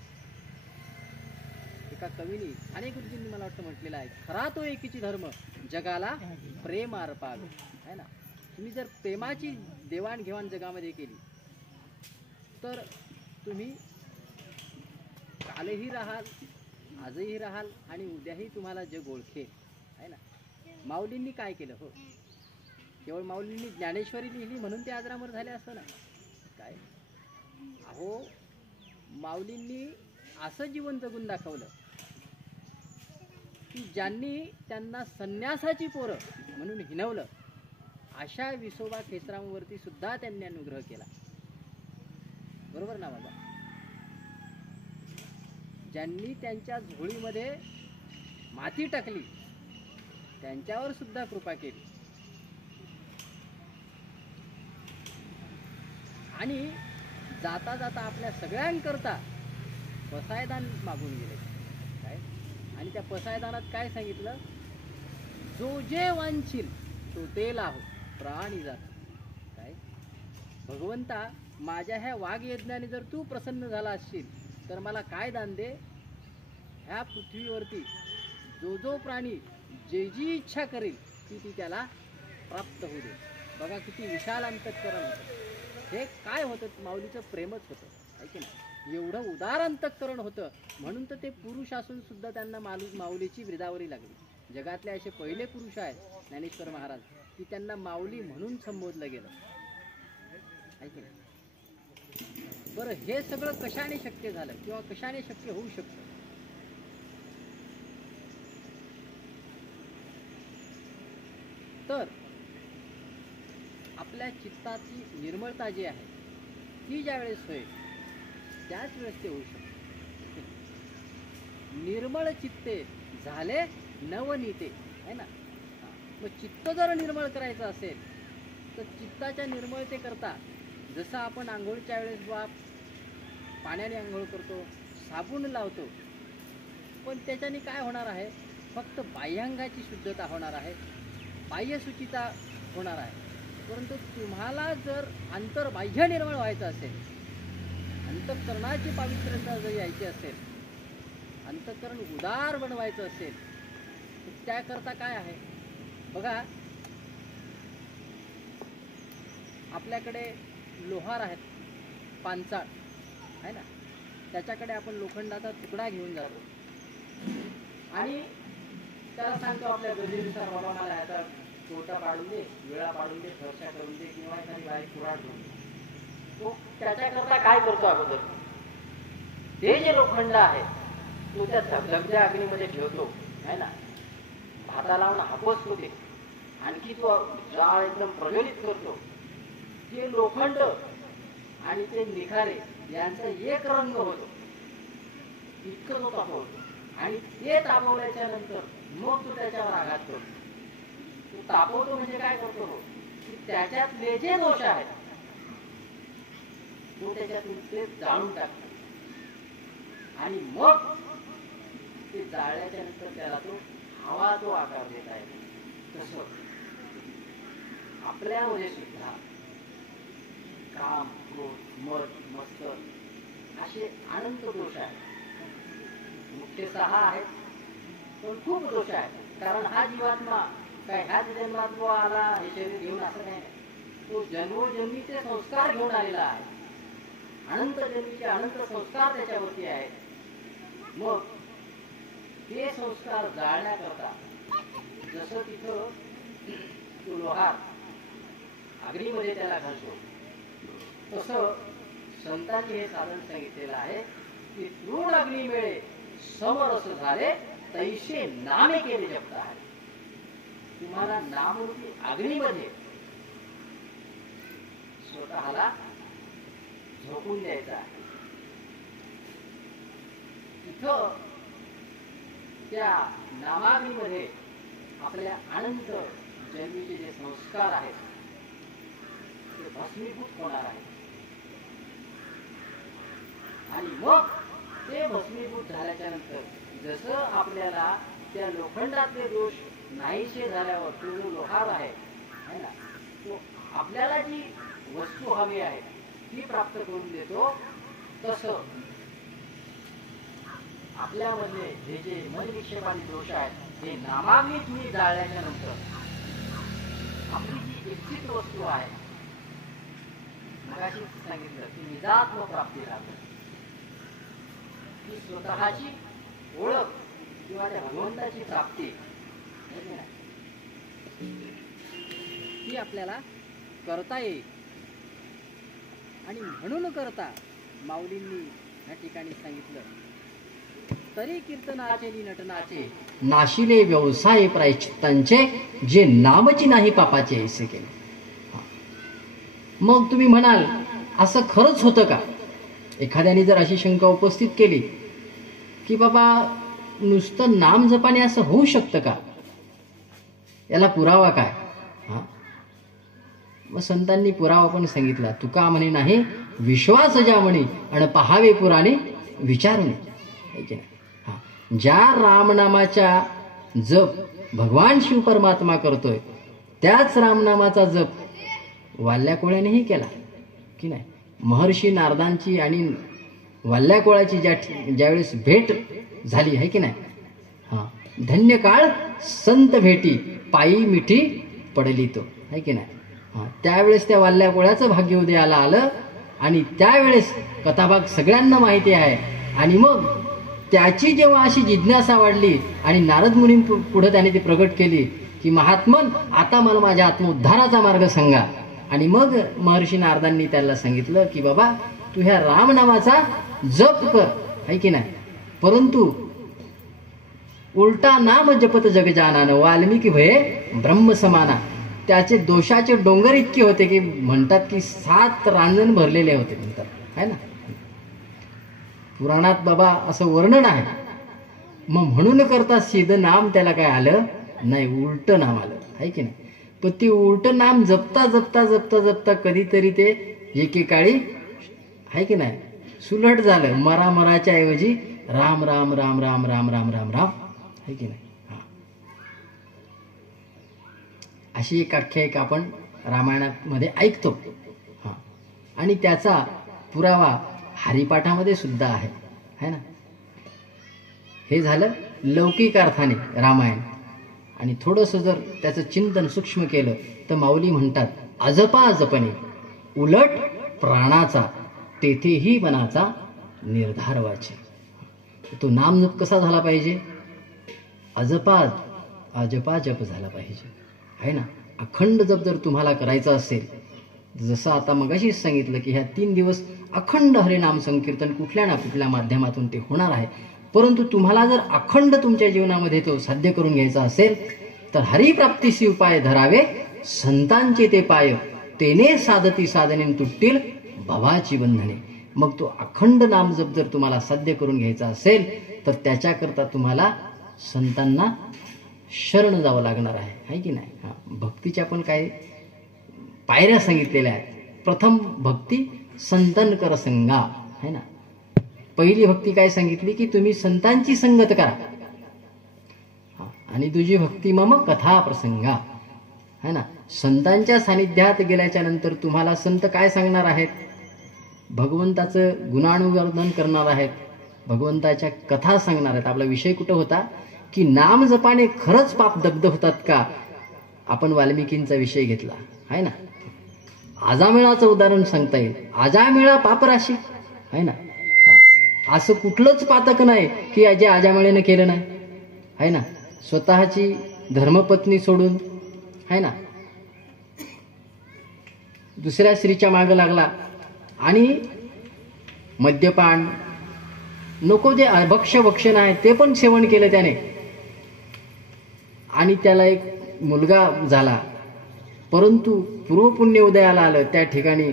एका कवीने अनेक गोष्टींनी मला वाटतं म्हटलेलं आहे, खरा तो एकीची धर्म जगाला प्रेम अर्पावे, आहे ना. तुम्ही जर प्रेमाची देवाणघेवाण जगामध्ये केली तर तुम्ही कालही राहाल, आजही राहाल आणि उद्याही तुम्हाला जग ओळखेल, आहे ना. माऊलींनी काय केलं? हो, केवळ माऊलींनी ज्ञानेश्वरी लिहिली म्हणून ते आजरामर झाले असं ना काय. अहो, माऊलींनी असं जीवन जगून दाखवलं की ज्यांनी त्यांना संन्यासाची पोरं म्हणून हिणवलं अशा विसोबा खेचरांवरती सुद्धा त्यांनी अनुग्रह केला. बरोबर ना बाबा. ज्यांनी त्यांच्या झोळीमध्ये माती टाकली त्यांच्यावर सुद्धा कृपा केली आणि जाता जाता आपल्या सगळ्यांकरता पसायदान मागून गेले काय. आणि त्या पसायदानात काय सांगितलं? जो जे वांछील तो ते लाहो प्राणी जात, काय. भगवंता, माझ्या ह्या वाघ यज्ञाने जर तू प्रसन्न झाला असशील तर मला काय दान दे. ह्या पृथ्वीवरती जो जो प्राणी जे जी इच्छा करेल ती त्याला प्राप्त होऊ दे. बघा किती विशाल अंतःकरण होतं. हे काय होतं? माऊलीचं प्रेमच होतं, आहे की नाही. एवढं उदार अंतःकरण होतं म्हणून तर ते पुरुष असून सुद्धा त्यांना माऊलीची ब्रिदावरी लागली. जगातले असे पहिले पुरुष आहेत ज्ञानेश्वर महाराज की त्यांना माऊली म्हणून संबोधलं गेलं, आहे की नाही. बरं, हे सगळं कशाने शक्य झालं किंवा कशाने शक्य होऊ शकतं? तर आपल्या चित्ताची निर्मळता जी आहे ती ज्या वेळेस होईल त्याच वेळेस ते होऊ शकते. निर्मळ चित्ते झाले नवनीते, आहे ना. मग चित्त जर निर्मळ करायचं असेल तर चित्ताच्या निर्मळते करता जसं आपण आंघोळीच्या वेळेस पाण्याने आंघोळ करतो, साबण लावतो, पण त्याच्याने काय होणार आहे? फक्त बाह्यांगाची शुद्धता होणार आहे, बाह्यशुचिता होणार आहे. परंतु तुम्हाला जर अंतर्बाह्य निर्मळ व्हायचं असेल, अंतःकरणाची पावित्र्यता जर यायची असेल, अंतःकरण उदार बनवायचं असेल तर त्याकरता काय आहे? बघा, आपल्याकडे लोहार आहेत, पांचाळ, आहे ना. त्याच्याकडे आपण लोखंडाचा तुकडा घेऊन जातो आणि त्याला सांगतो आपल्या गरजेनुसार, बाबा मला याचा छोटा पाडून दे, वेळा पाडून दे, फरशा करून दे किंवा एखादी बारीक कुऱ्हाड करून दे. तो त्याच्याकरता काय करतो? अगोदर ते जे लोखंड आहे तो त्या धगधगत्या अग्नीमध्ये ठेवतो, आहे ना. भाता लावून हापस होते, आणखी तो जाळ एकदम प्रज्वलित करतो. ते लोखंड आणि ते निखारे यांचा एक रंग होतो, इतकं तो तापवतो. आणि ते तापवल्याच्या नंतर मग तो त्याच्यावर आघात करतो. तो तापवतो म्हणजे काय करतो? की त्याच्यातले जे दोष आहेत तो त्याच्यातून ते जाळून टाकतो आणि मग ते जाळल्याच्या नंतर त्याला तो हवा तो आकार देत आहे. तसं आपल्यामध्ये सुद्धा काम, क्रोध, मद, मत्सर असे अनंत दोष आहेत. मुख्य 6 आहेत पण खूप दोष आहेत. कारण हा जीवात्मा काय ह्याच जन्मात आला हे शरीर घेऊन असं नाही. तो जन्मोजन्मीचे संस्कार घेऊन आलेला आहे. अनंत जन्मीचे अनंत संस्कार त्याच्यावरती आहेत. मग ते संस्कार जाळण्याकरता जसं तिथं तो लोहार अग्नीमध्ये त्याला घालतो, तसं संतांनी हे साधन सांगितलेलं आहे की तृण अग्नी मिळे समरस झाले तैसे नामे केले जपता आहे. तुम्हाला नामरूपी अग्नीमध्ये स्वतःला झोकून द्यायचं आहे. तिथं त्या नामाग्नीमध्ये आपल्या अनंत जन्मीचे जे संस्कार आहेत ते भस्मीभूत होणार आहेत. आणि मग ते भस्मीभूत झाल्याच्या नंतर जसं आपल्याला त्या लोखंडातले दोष नाहीसे झाल्यावर तो जो लोहार आहे ना, तो आपल्याला जी वस्तू हवी आहे ती प्राप्त करून देतो, तसं आपल्यामध्ये हे जे मनविक्षेपाने दोष आहेत ते नामाग्नीत मी जाळल्याच्या नंतर आपली जी इच्छित वस्तू आहे, मगाशी सांगितलं की निजात्म प्राप्ती राहते, ती स्वतःची ओळख किंवा त्या भगवंताची प्राप्ती ती आपल्याला करता येईल. आणि म्हणून करता माऊलींनी या ठिकाणी सांगितलं, तरी कीर्तनाचे नि नटनाचे नाशिले व्यवसाय प्रायश्चित्तांचे, जे नामची नाही पापाचे ऐसे केले. मग तुम्ही म्हणाल असं खरंच होतं का? एखाद्याने जर अशी शंका उपस्थित केली की बाबा नुसतं नाम जपाने असं होऊ शकतं का, याला पुरावा काय? मग संतांनी पुरावा पण सांगितला. तुका म्हणे नाही विश्वास ज्या म्हणे आणि पहावे पुराणे विचारून. ज्या रामनामाच्या जप भगवान शिव परमात्मा करतोय त्याच रामनामाचा जप वाल्याकोळ्यानेही केला की नाही. महर्षी नारदांची आणि वाल्याकोळ्याची ज्यावेळेस भेट झाली आहे की नाही, धन्य काळ संत भेटी पायी मिठी पडली तो आहे की नाही. त्यावेळेस त्या वाल्याकोळ्याचं भाग्य उदयाला आलं आणि त्यावेळेस कथाभाग सगळ्यांना माहिती आहे. आणि मग त्याची जेव्हा अशी जिज्ञासा वाढली आणि नारद मुनी पुढे त्याने ती प्रगट केली की महात्मन आता मला माझ्या आत्मोद्धाराचा मार्ग सांगा. आणि मग महर्षी नारदांनी त्याला सांगितलं की बाबा तू ह्या रामनामाचा जप कर आहे की नाही, परंतु उलटा नाम जपत जग जानान वाल्मिकी भये ब्रह्म समाना. त्याचे दोषाचे डोंगर इतके होते की म्हणतात की 7 रांजण भरलेले होते म्हणतात आहे ना, पुराणात बाबा असं वर्णन आहे. मग म्हणून करता सिद्ध नाम त्याला काय आलं नाही, उलट नाम आलं आहे की नाही. पण ते उलट नाम जपता जपता जपता जपता कधीतरी ते एकेकाळी आहे की नाही सुलट झालं. मराच्या ऐवजी राम राम राम राम राम राम राम राम आहे की नाही. अशी एक आख्यायिका आपण रामायणामध्ये ऐकतो. आणि त्याचा पुरावा हरिपाठामध्ये सुद्धा आहे ना. हे झालं लौकिक अर्थाने रामायण. आणि थोडंसं जर त्याचं चिंतन सूक्ष्म केलं तर माऊली म्हणतात अजपा जपणे उलट प्राणाचा तेथेही मनाचा निर्धार वाचे. तो नामजप कसा झाला पाहिजे? अजपा जप झाला पाहिजे आहे ना. अखंड जप जर तुम्हाला करायचा असेल, जसं आता मगाशीच सांगितलं की ह्या 3 दिवस अखंड हरिनाम संकीर्तन कुठल्या ना कुठल्या माध्यमातून ते होणार आहे. परंतु तुम्हाला जर अखंड तुमच्या जीवनामध्ये तो साध्य करून घ्यायचा असेल तर हरिप्राप्तीसी उपाय धरावे संतांचे ते पाय, तेने साधती साधने तुटतील भवाची बंधने. मग तो अखंड नाम जप जर तुम्हाला साध्य करून घ्यायचा असेल तर त्याच्याकरता तुम्हाला संतांना शरण जावं लागणार आहे की नाही. भक्तीच्या पण काही पायऱ्या सांगितलेल्या आहेत. प्रथम भक्ती संतन कर संगा है ना. पहिली भक्ती काय सांगितली की तुम्ही संतांची संगत करा. आणि तुझी भक्ती मम कथा प्रसंगा है ना. संतांच्या सानिध्यात गेल्याच्या नंतर तुम्हाला संत काय सांगणार आहेत? भगवंताचं गुणानुवर्णन करणार आहेत, भगवंताच्या कथा सांगणार आहेत. आपला विषय कुठं होता की नाम जपाने खरंच पाप दग्ध होतात का? आपण वाल्मिकींचा विषय घेतला आहे ना. आजामेळाचं उदाहरण सांगता येईल. आजामेळा पापराशी आहे ना. असं कुठलंच पातक नाही की जे आजामेळेनं केलं नाही आहे ना. स्वतःची धर्मपत्नी सोडून आहे ना दुसऱ्या स्त्रीच्या मागं लागला आणि मद्यपान नको जे भक्ष्य भक्षण आहे ते पण सेवन केलं त्याने. आणि त्याला एक मुलगा झाला, परंतु पूर्वपुण्य उदयाला आलं. त्या ठिकाणी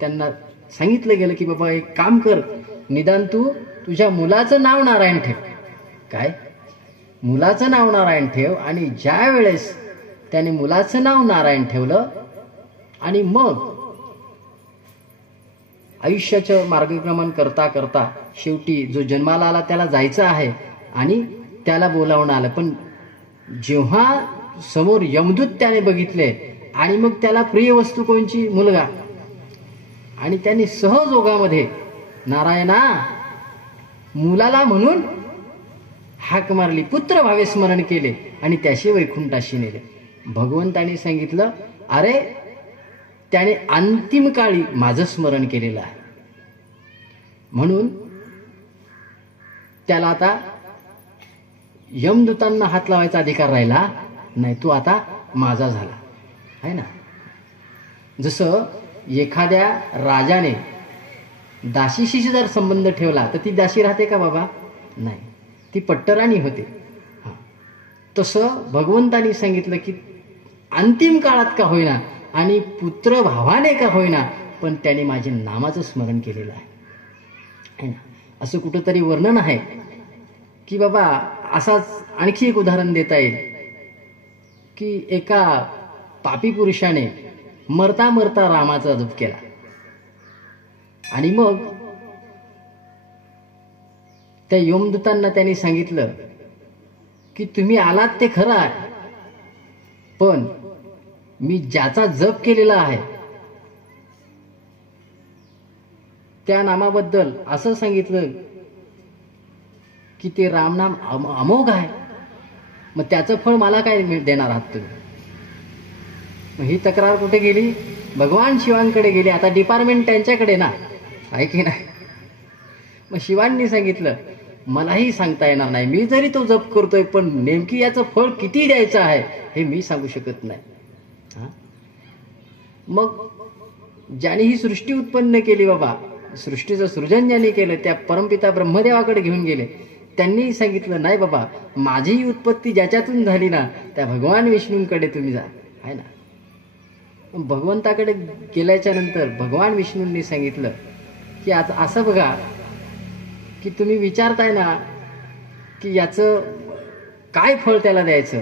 त्यांना सांगितलं गेलं की बाबा एक काम कर, निदान तू तुझ्या मुलाचं नाव नारायण ठेव. काय? मुलाचं नाव नारायण ठेव. आणि ज्या वेळेस त्याने मुलाचं नाव नारायण ठेवलं आणि मग आयुष्याचं मार्गक्रमण करता करता शेवटी जो जन्माला आला त्याला जायचं आहे आणि त्याला बोलावणं आलं. पण जेव्हा समोर यमदूत त्याने बघितले आणि मग त्याला प्रिय वस्तू कोणची? मुलगा. आणि त्याने सहजोगामध्ये नारायणा मुलाला म्हणून हाक मारली, पुत्र भावे स्मरण केले आणि त्याशी वैकुंठाशी नेले. भगवंतांनी सांगितलं, अरे त्याने अंतिम काळी माझं स्मरण केलेलं आहे, म्हणून त्याला आता यमदूतांना हात लावायचा अधिकार राहिला नाही, तो आता माझा झाला आहे ना. जसं एखाद्या राजाने दासीशी जर संबंध ठेवला तर ती दासी राहते का बाबा? नाही, ती पट्टराणी होते. तसं भगवंतांनी सांगितलं की अंतिम काळात का होईना आणि पुत्र भावाने का होईना, पण त्याने माझे नामाचं स्मरण केलेलं आहे ना. असं कुठंतरी वर्णन आहे की बाबा असाच आणखी एक उदाहरण देता येईल की एका पापी पुरुषाने मरता मरता रामाचा जप केला आणि मग त्या यमदूतांना त्यांनी सांगितलं की तुम्ही आलात ते खरं आहे, पण मी ज्याचा जप केलेला आहे त्या नामाबद्दल असं सांगितलं की ते रामनाम अमोघ आहे, मग त्याचं फळ मला काय देणार आहात तुम्ही? मग ही तक्रार कुठे गेली? भगवान शिवांकडे गेली. आता डिपार्टमेंट त्यांच्याकडे ना, आहे की नाही? मग शिवांनी सांगितलं मलाही सांगता येणार नाही, मी जरी तो जप करतोय पण नेमकी याचं फळ किती द्यायचं आहे हे मी सांगू शकत नाही. मग ज्याने ही सृष्टी उत्पन्न केली बाबा, सृष्टीचं सृजन ज्याने केलं त्या परमपिता ब्रह्मदेवाकडे घेऊन गेले. त्यांनी सांगितलं नाही बाबा, माझी उत्पत्ती ज्याच्यातून झाली ना त्या भगवान विष्णूंकडे तुम्ही जा, आहे ना. भगवंताकडे गेल्याच्या नंतर भगवान विष्णूंनी सांगितलं की आता असं बघा की तुम्ही विचारताय ना की याचं काय फळ त्याला द्यायचं,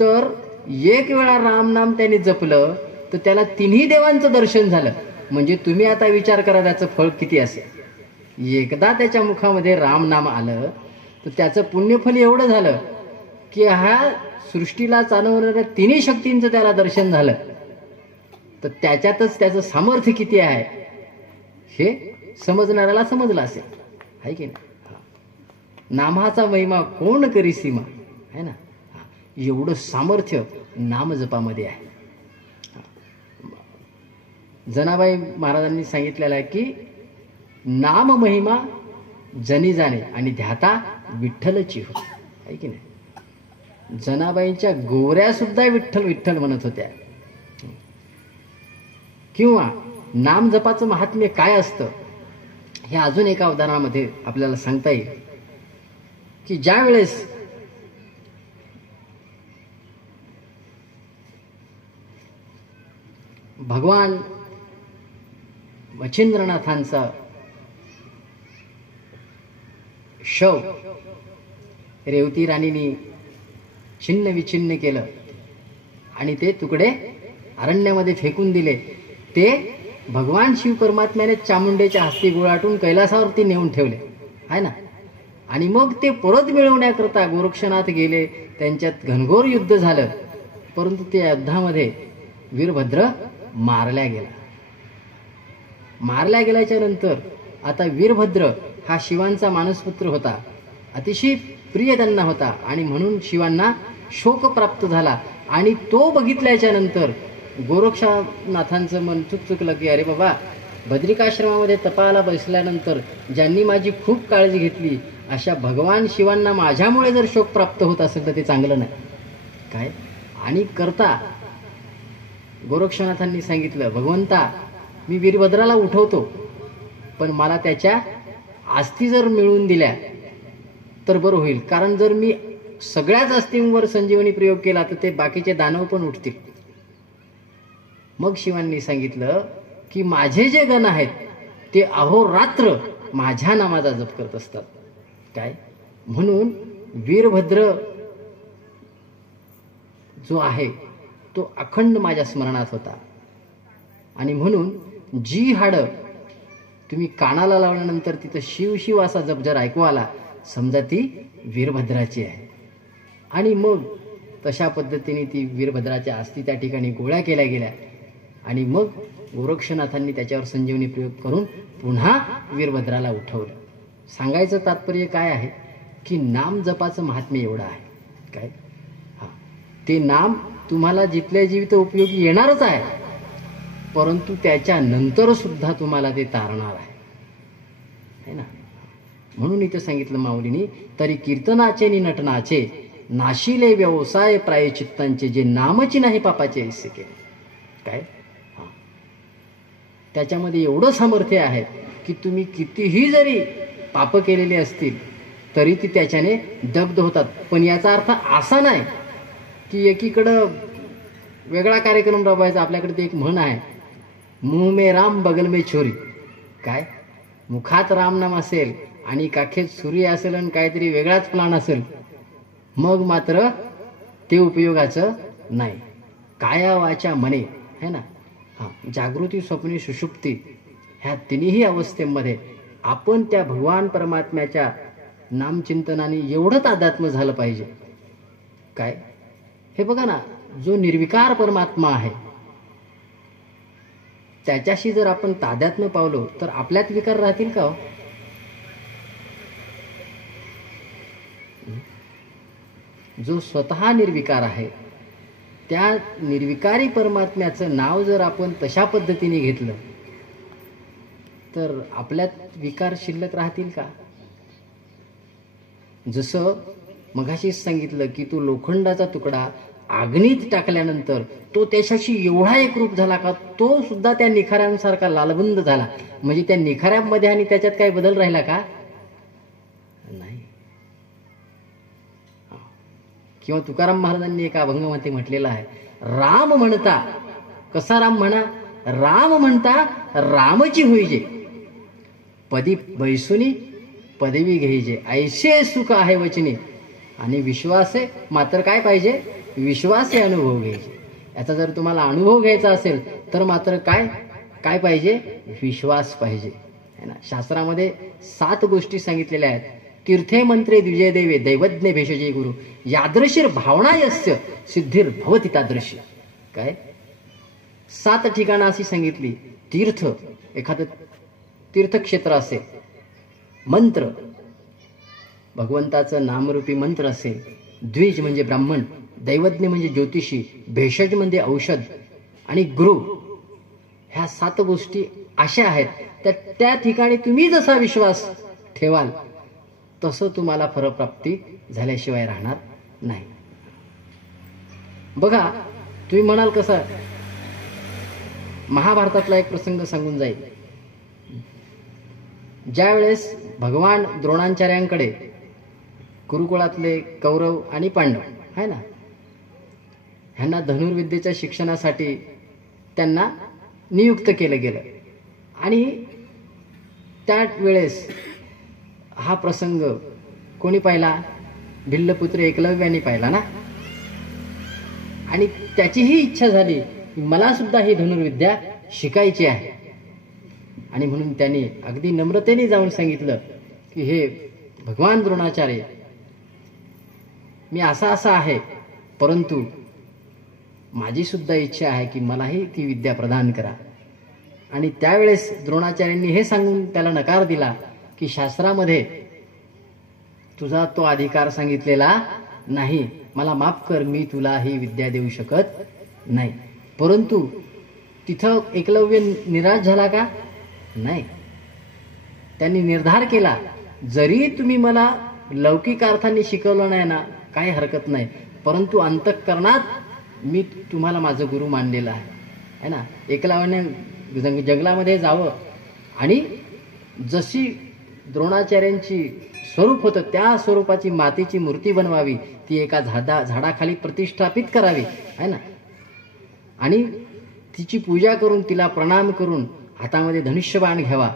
तर एक वेळा रामनाम त्याने जपलं तर त्याला तिन्ही देवांचं दर्शन झालं. म्हणजे तुम्ही आता विचार करा त्याचं फळ किती असेल. एकदा त्याच्या मुखामध्ये रामनाम आलं तर त्याचं पुण्यफल एवढं झालं की ह्या सृष्टीला चालवणाऱ्या तिन्ही शक्तींचं त्याला दर्शन झालं. तर त्याच्यातच त्याचं सामर्थ्य किती आहे हे समजणाऱ्याला समजलं असेल, आहे की नाही. नामाचा महिमा कोण करी सीमा, आहे ना. एवढं सामर्थ्य नामजपामध्ये आहे. जनाबाई महाराजांनी सांगितलेलं आहे की नाम महिमा जनी जाणे आणि ध्याता विठ्ठलची हो, आहे की नाही. जनाबाईंच्या गोऱ्या सुद्धा विठ्ठल विठ्ठल म्हणत होत्या. किंवा नाम जपाचं महात्म्य काय असतं हे अजून एका उदाहरणामध्ये आपल्याला सांगता येईल की ज्या वेळेस भगवान मच्छिंद्रनाथांचा शव रेवती राणीने छिन्न विछिन्न केलं आणि ते तुकडे अरण्यामध्ये फेकून दिले, ते भगवान शिव परमात्म्याने चामुंडेच्या हस्ती गुळाटून कैलासावरती नेऊन ठेवले, आहे ना. आणि मग ते परत मिळवण्याकरता गोरक्षनाथ गेले, त्यांच्यात घनघोर युद्ध झालं, परंतु त्या युद्धामध्ये वीरभद्र मारल्या गेला. मारल्या गेल्याच्या नंतर आता वीरभद्र हा शिवांचा मानसपुत्र होता, अतिशय प्रिय त्यांना होता आणि म्हणून शिवांना शोक प्राप्त झाला. आणि तो बघितल्याच्या नंतर गोरक्षनाथांचं मन चुकचुकलं की अरे बाबा, बद्रिकाश्रमामध्ये तपाला बसल्यानंतर ज्यांनी माझी खूप काळजी घेतली अशा भगवान शिवांना माझ्यामुळे जर शोक प्राप्त होत असेल तर ते चांगलं नाही काय. आणि करता गोरक्षनाथांनी सांगितलं, भगवंता मी वीरभद्राला उठवतो, पण मला त्याच्या अस्थी जर मिळवून दिल्या तर बरं होईल, कारण जर मी सगळ्याच अस्थिंवर संजीवनी प्रयोग केला तर ते बाकीचे दानव पण उठतील. मग शिवांनी सांगितलं की माझे जे गण आहेत ते अहोरात्र माझ्या नामाचा जप करत असतात. काय म्हणून वीरभद्र जो आहे तो अखंड माझ्या स्मरणात होता. आणि म्हणून जी हाडं तुम्ही कानाला लावल्यानंतर तिथं शिव शिव असा जप जर ऐकू आला, समजा ती वीरभद्राची आहे. आणि मग तशा पद्धतीने ती वीरभद्राच्या अस्थी त्या ठिकाणी गोळ्या केल्या गेल्या. आणि मग गोरक्षनाथांनी त्याच्यावर संजीवनी प्रयोग करून पुन्हा वीरभद्राला उठवलं. सांगायचं तात्पर्य काय आहे की नाम जपाचं महात्म्य एवढं आहे. काय ते नाम तुम्हाला जिथल्या जीवित उपयोगी येणारच आहे, परंतु त्याच्यानंतर सुद्धा तुम्हाला ते तारणार आहे ना. म्हणून इथं सांगितलं माऊलीनी, तरी कीर्तनाचे नि नटनाचे नाशिले व्यवसाय प्रायचित्तांचे जे नामची नाही पापाचे ऐसे केले. काय त्याच्यामध्ये एवढं सामर्थ्य आहे की तुम्ही कितीही जरी पाप केलेले असतील तरी ती त्याच्याने दग्ध होतात. पण याचा अर्थ असा नाही की एकीकडं वेगळा कार्यक्रम राबवायचा. आपल्याकडे ते एक म्हण आहे, मुंह में राम बगल में छोरी. काय मुखात रामनाम असेल आणि काखेत सुरी असेल आणि काहीतरी वेगळाच प्लान असेल, मग मात्र ते उपयोगाचं नाही. काया वाचा मने है ना. जागृती स्वप्नी सुषुप्ती ह्या तिन्ही अवस्थेमध्ये आपण त्या भगवान परमात्म्याच्या नामचिंतनाने एवढं तादात्म्य झालं पाहिजे. काय हे बघा ना, जो निर्विकार परमात्मा आहे त्याच्याशी जर आपण तादात्म्य पावलो तर आपल्यात विकार राहतील का हो? जो स्वतः निर्विकार आहे त्या निर्विकारी परमात्म्याचं नाव जर आपण तशा पद्धतीने घेतलं तर आपल्यात विकार शिल्लक राहतील का? जसं मगाशीच सांगितलं की तो लोखंडाचा तुकडा अग्नीत टाकल्यानंतर तो त्याच्याशी एवढा एकरूप झाला का तो सुद्धा त्या निखाऱ्यांसारखा लालबुंद झाला. म्हणजे त्या निखाऱ्यांमध्ये आणि त्याच्यात काही बदल राहिला का? नाही. किंवा तुकाराम महाराजांनी एका अभंगामध्ये म्हटलेलं आहे, राम म्हणता, कसा राम म्हणा, राम म्हणता रामची होईजे, पदी बैसुनी पदवी घ्यायचे, ऐसे सुख आहे वचनी. आणि विश्वासे मात्र काय पाहिजे? विश्वासे अनुभव घ्यायचे. याचा जर तुम्हाला अनुभव घ्यायचा असेल तर मात्र काय काय पाहिजे? विश्वास पाहिजे है ना. शास्त्रामध्ये 7 गोष्टी सांगितलेल्या आहेत. तीर्थे मंत्रे द्विजय देवे दैवज्ञ भेषजे गुरु यादृशीर भावना यस्य सिद्धिर भवति तादृशी. काय 7 ठिकाणं अशी सांगितली. तीर्थ, एखादं तीर्थक्षेत्र असेल, मंत्र भगवंताचं नामरूपी मंत्र असेल, द्विज म्हणजे ब्राह्मण, दैवज्ञ म्हणजे ज्योतिषी, भेषज म्हणजे औषध, आणि गुरु, ह्या 7 गोष्टी अशा आहेत त्या ठिकाणी तुम्ही जसा विश्वास ठेवाल तसं तुम्हाला फलप्राप्ती झाल्याशिवाय राहणार नाही. बघा, तुम्ही म्हणाल कसं, महाभारतातला एक प्रसंग सांगून जाईल. ज्या वेळेस भगवान द्रोणाचार्यांकडे गुरुकुळातले कौरव आणि पांडव है ना, ह्यांना धनुर्विद्येच्या शिक्षणासाठी त्यांना नियुक्त केलं गेलं. आणि त्यावेळेस हा प्रसंग कोणी पाहिला? भिल्लपुत्र एकलव्याने पाहिला ना. आणि त्याचीही इच्छा झाली की मला सुद्धा ही धनुर्विद्या शिकायची आहे. आणि म्हणून त्यांनी अगदी नम्रतेने जाऊन सांगितलं की हे भगवान द्रोणाचार्य, मी असा आहे, परंतु माझी सुद्धा इच्छा आहे की मलाही ती विद्या प्रदान करा. आणि त्यावेळेस द्रोणाचार्यांनी हे सांगून त्याला नकार दिला की शास्त्रामध्ये तुझा तो अधिकार सांगितलेला नाही, मला माफ कर, मी तुला ही विद्या देऊ शकत नाही. परंतु तिथं एकलव्य निराश झाला का? नाही. त्यांनी निर्धार केला, जरी तुम्ही मला लौकिक अर्थाने शिकवलं नाही ना, काही हरकत नाही, परंतु अंतःकरणात मी तुम्हाला माझं गुरु मानलेला आहे ना. एकलव्याने जंगलामध्ये जावं आणि जशी द्रोणाचार्यांची स्वरूप होतं, त्या स्वरूपाची मातीची मूर्ती बनवावी, ती एका झाडाखाली प्रतिष्ठापित करावी, आहे ना, आणि तिची पूजा करून तिला प्रणाम करून हातामध्ये धनुष्यबाण घ्यावा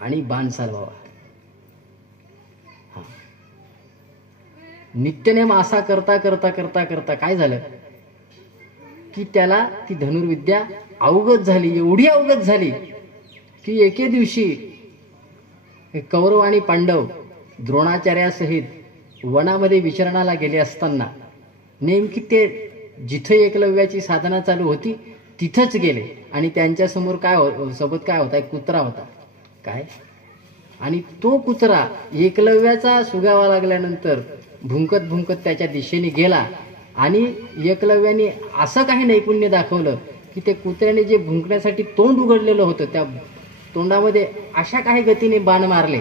आणि बाण चालवावा. नित्यनेम असा करता करता करता करता काय झालं की त्याला ती धनुर्विद्या अवगत झाली, एवढी अवगत झाली की एके दिवशी कौरव आणि पांडव द्रोणाचार्यासहित वनामध्ये विचरणाला गेले असताना नेमकी ते जिथे एकलव्याची साधना चालू होती तिथंच गेले आणि त्यांच्या समोर सोबत काय होता, एक कुत्रा होता. काय, आणि तो कुत्रा एकलव्याचा सुगावा लागल्यानंतर भुंकत भुंकत त्याच्या दिशेने गेला आणि एकलव्याने असं काही नैपुण्य दाखवलं की ते कुत्र्याने जे भुंकण्यासाठी तोंड उघडलेलं होतं त्या तोंडामध्ये अशा काही गतीने बाण मारले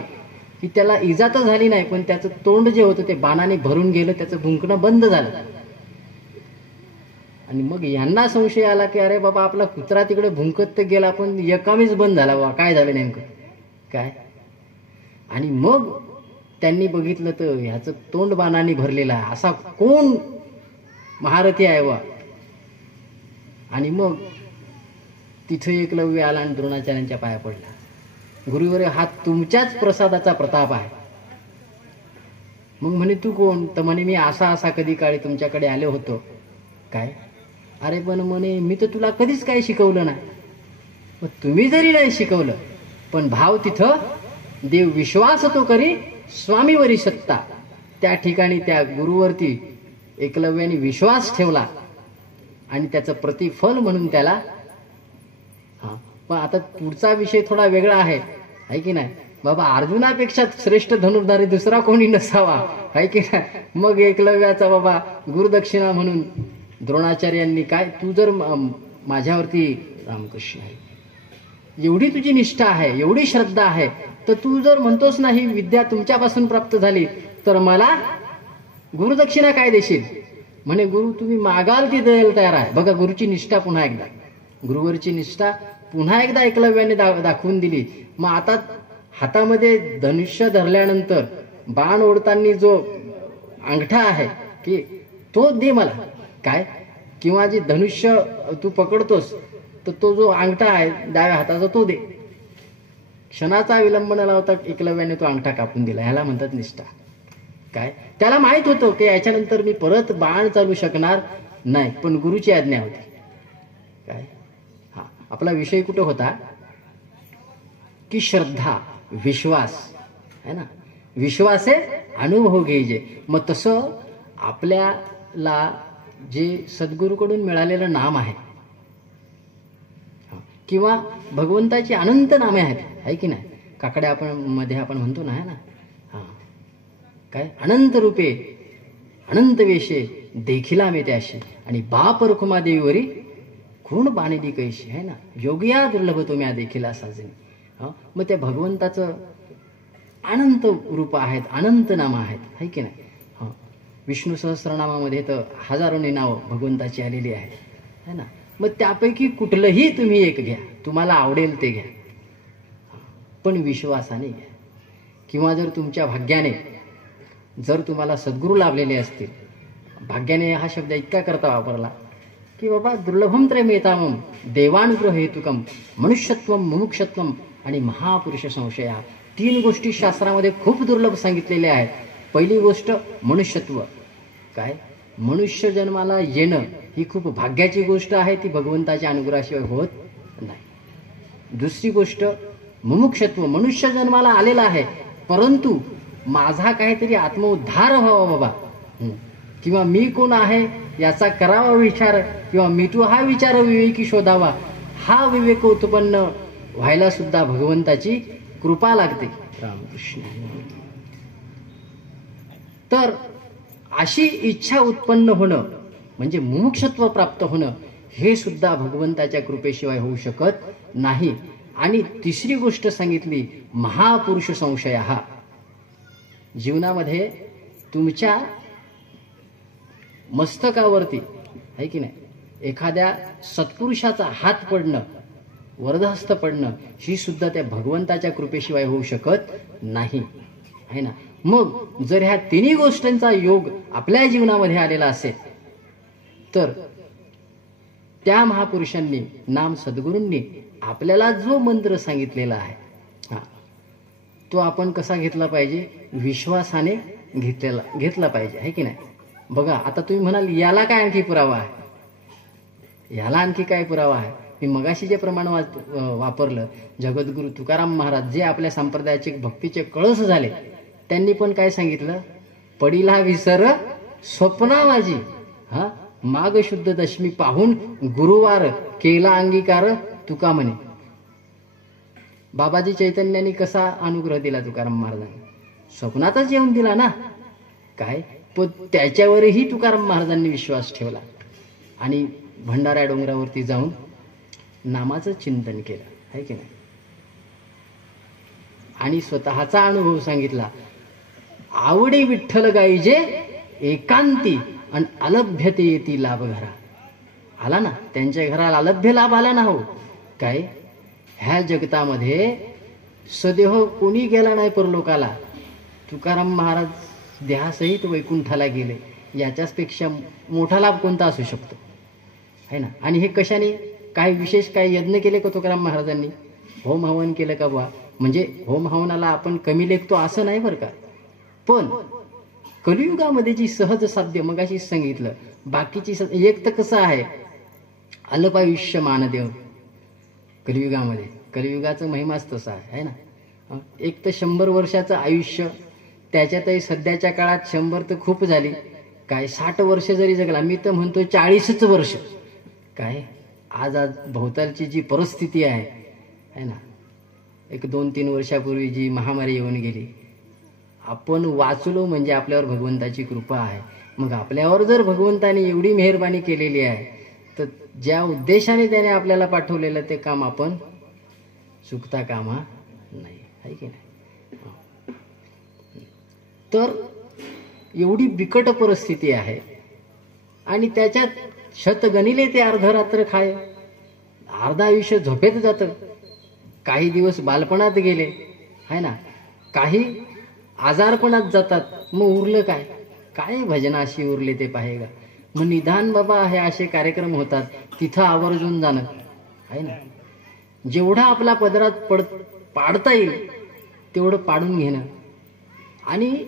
की त्याला इजा तर झाली नाही, पण त्याचं तोंड जे होतं ते बाणाने भरून गेलं, त्याचं भुंकणं बंद झालं. आणि मग यांना संशय आला की अरे बाबा, आपला कुत्रा तिकडे भुंकत तर गेला पण यकामीच बंद झाला, वा काय झालं नेमकं काय. आणि मग त्यांनी बघितलं तर ह्याचं तोंड बाणाने भरलेलं आहे, असा कोण महारथी आहे वा. आणि मग तिथे एकलव्य आला आणि द्रोणाचार्यांच्या पाया पडला. गुरुवर, हा तुमच्याच प्रसादाचा प्रताप आहे. मग म्हणे तू कोण? तर म्हणे मी असा कधी काळी तुमच्याकडे आलो होतो. काय, अरे पण म्हणे मी तर तुला कधीच काही शिकवलं नाही. मग तुम्ही जरी नाही शिकवलं पण भाव तिथं देव विश्वास तो करी स्वामीवरी सत्ता. त्या ठिकाणी त्या गुरुवरती एकलव्याने विश्वास ठेवला आणि त्याचं प्रतिफल म्हणून त्याला. पण आता पुढचा विषय थोडा वेगळा आहे की नाही बाबा. अर्जुनापेक्षा श्रेष्ठ धनुर्धारी दुसरा कोणी नसावा, आहे की नाही. मग एकलव्याचा बाबा गुरुदक्षिणा म्हणून द्रोणाचार्यांनी काय, तू जर माझ्यावरती रामकृष्ण आहे, एवढी तुझी निष्ठा आहे, एवढी श्रद्धा आहे, तर तू जर म्हणतोस ना ही विद्या तुमच्यापासून प्राप्त झाली तर मला गुरुदक्षिणा काय देशील? म्हणे गुरु तुम्ही मागाल ती द्यायला तयार आहे. बघा गुरुची निष्ठा पुन्हा एकदा, गुरुवरची निष्ठा पुन्हा एकदा एकलव्याने दाखवून दिली. मग आता हातामध्ये धनुष्य धरल्यानंतर बाण ओढताना जो अंगठा आहे की तो दे मला, काय, किंवा जे धनुष्य तू पकडतोस तर तो जो अंगठा आहे डाव्या हाताचा तो दे. क्षणाचा विलंब न लावता एकलव्याने तो अंगठा कापून दिला. ह्याला म्हणतात निष्ठा. काय, त्याला माहित होतं की याच्यानंतर मी परत बाण चालू शकणार नाही, पण गुरुची आज्ञा होती. काय, हा आपला विषय कुठं होता की श्रद्धा, विश्वास है ना. विश्वासे अनुभव घ्यायचे. मग तसं आपल्याला जे सद्गुरूकडून मिळालेलं नाम आहे किंवा भगवंताची अनंत नामे आहेत, आहे की नाही. काकड्या मध्ये आपण म्हणतो ना, है ना, हा काय, अनंत रूपे अनंत वेशे देखिला मी त्याशी आणि बाप रखुमा देवीवरी खूण बाणेली कैशी, आहे ना. योगिया दुर्लभ तुम्ही देखिला साजनी. मग त्या भगवंताचं अनंत रूप आहेत, अनंत नामं आहेत, आहे की नाही. विष्णू सहस्रनामामध्ये तर हजारोनी नावं भगवंताची आलेली आहेत, है ना. मग त्यापैकी कुठलंही तुम्ही एक घ्या, तुम्हाला आवडेल ते घ्या, पण विश्वासाने घ्या. किंवा जर तुमच्या भाग्याने जर तुम्हाला सद्गुरू लाभलेले असतील, भाग्याने हा शब्द इतका करता वापरला की बाबा दुर्लभम त्रयमेतामम देवानुग्रह हेतुकम मनुष्यत्वम मुमुक्षत्वम आणि महापुरुष संशया. 3 गोष्टी शास्त्रामध्ये खूप दुर्लभ सांगितलेल्या आहेत. पहिली गोष्ट मनुष्यत्व. काय, मनुष्य जन्माला येणं ही खूप भाग्याची गोष्ट आहे, ती भगवंताच्या अनुग्रहाशिवाय होत नाही. दुसरी गोष्ट मुमुक्षत्व. मनुष्य जन्माला आलेला आहे परंतु माझा काहीतरी आत्मोद्धार व्हावा बाबा, किंवा मी कोण आहे याचा करावा विचार, किंवा मी तू हा विचार विवेकी शोधावा. हा विवेक उत्पन्न व्हायला सुद्धा भगवंताची कृपा लागते. रामकृष्ण. तर अशी इच्छा उत्पन्न होणं म्हणजे मुमुक्षत्व प्राप्त होणं, हे सुद्धा भगवंताच्या कृपेशिवाय होऊ शकत नाही. आणि तिसरी गोष्ट सांगितली महापुरुष संशय. हा जीवनामध्ये तुमच्या मस्तकावरती, आहे की नाही, एखाद्या सत्पुरुषाचा हात पडणं, वरदहस्त पडणं, ही सुद्धा त्या भगवंताच्या कृपेशिवाय होऊ शकत नाही, आहे ना. मग जर ह्या तिन्ही गोष्टींचा योग आपल्या जीवनामध्ये आलेला असेल तर त्या महापुरुषांनी नाम सद्गुरूंनी आपल्याला जो मंत्र सांगितलेला आहे तो आपण कसा घेतला पाहिजे, विश्वासाने घेतला पाहिजे, आहे की नाही. बघा आता तुम्ही म्हणाल याला काय आणखी पुरावा आहे, याला आणखी काय पुरावा आहे. मी मगाशी जे प्रमाण वापरलं, जगद्गुरु तुकाराम महाराज जे आपल्या संप्रदायाचे भक्तीचे कळस झाले, त्यांनी पण काय सांगितलं, पडिला विसर स्वप्ना माझी, माघ शुद्ध दशमी पाहून गुरुवार केला अंगीकार तुका म्हणे. बाबाजी चैतन्यांनी कसा अनुग्रह दिला तुकाराम महाराजांनी, स्वप्नातच येऊन दिला ना. काय पण त्याच्यावरही तुकाराम महाराजांनी विश्वास ठेवला आणि भंडारा डोंगरावरती जाऊन नामाचं चिंतन केलं, आहे की नाही. आणि स्वतःचा अनुभव सांगितला, आवडी विठ्ठल गाईजे एकांती आणि अलभ्यते येती लाभ घरा. आला ना, त्यांच्या घराला अलभ्य लाभ आला ना. हो काय, ह्या जगतामध्ये सदेह कोणी गेला नाही परलोकाला. तुकाराम महाराज देहासहित वैकुंठाला गेले, याच्यापेक्षा मोठा लाभ कोणता असू शकतो, है ना. आणि हे कशाने, काय विशेष काय यज्ञ केले का तुकाराम महाराजांनी, होम हवन केलं का बुवा. म्हणजे होम हवनाला आपण कमी लेखतो असं नाही बरं का, पण कलियुगामध्ये जी सहज साध्य मगाशी सांगितलं, बाकीची एक तर कसं आहे, अल्पायुष्य मानदेव कलियुगामध्ये, कलियुगाचं महिमाच तसा आहे ना. एक तर 100 वर्षाचं आयुष्य, त्याच्यातही सध्याच्या काळात 100 तर खूप झाली, काय 60 वर्ष जरी जगला, मी तर म्हणतो 40च वर्ष. काय आज भोवतालची जी परिस्थिती आहे ना, एक 2-3 वर्षापूर्वी जी महामारी येऊन गेली, आपण वाचलो म्हणजे आपल्यावर भगवंताची कृपा आहे. मग आपल्यावर जर भगवंताने एवढी मेहरबानी केलेली आहे, तर ज्या उद्देशाने त्याने आपल्याला पाठवलेलं ते काम आपण चुकता कामा नाही, आहे की नाही. तर एवढी बिकट परिस्थिती आहे आणि त्याच्यात शतगणिले ते अर्धरात्र खाय, अर्धा आयुष्य झोपेत जातं, काही दिवस बालपणात गेले, आहे ना, काही आजारपणात जातात. मग उरलं काय, काय भजनाशी उरले ते पाहेगा. मग निदान बाबा हे असे कार्यक्रम होतात, तिथं आवर्जून जाणं, आहे ना. जेवढा आपला पदरात पाडता येईल तेवढं पाडून घेणं. आणि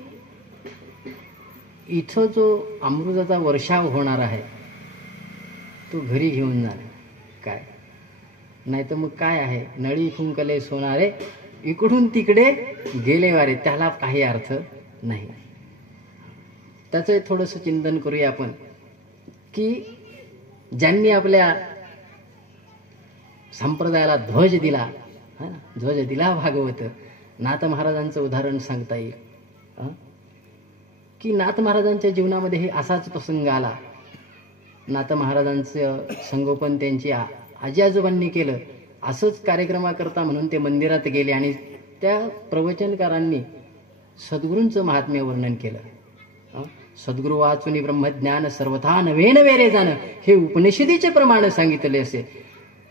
इथं जो अमृताचा वर्षाव होणार आहे तो घरी घेऊन जाणं. काय नाही तर मग काय आहे, नळी फुंकले सोनारे इकडून तिकडे गेले वारे, त्याला काही अर्थ नाही. त्याचं थोडंसं चिंतन करूया आपण, की ज्यांनी आपल्या संप्रदायाला ध्वज दिला, ध्वज दिला भागवत, नाथ महाराजांचं उदाहरण सांगता येईल. की नाथ महाराजांच्या जीवनामध्ये हे असाच प्रसंग आला. नाथ महाराजांचं संगोपन त्यांची आजी आजोबांनी केलं. असंच कार्यक्रमाकरता म्हणून ते मंदिरात गेले आणि त्या प्रवचनकारांनी सद्गुरूंचं महात्म्य वर्णन केलं. सद्गुरू वाचुनी ब्रह्मज्ञान सर्वथा नवे नवे रे जाणं, हे उपनिषदेचे प्रमाण सांगितले असे.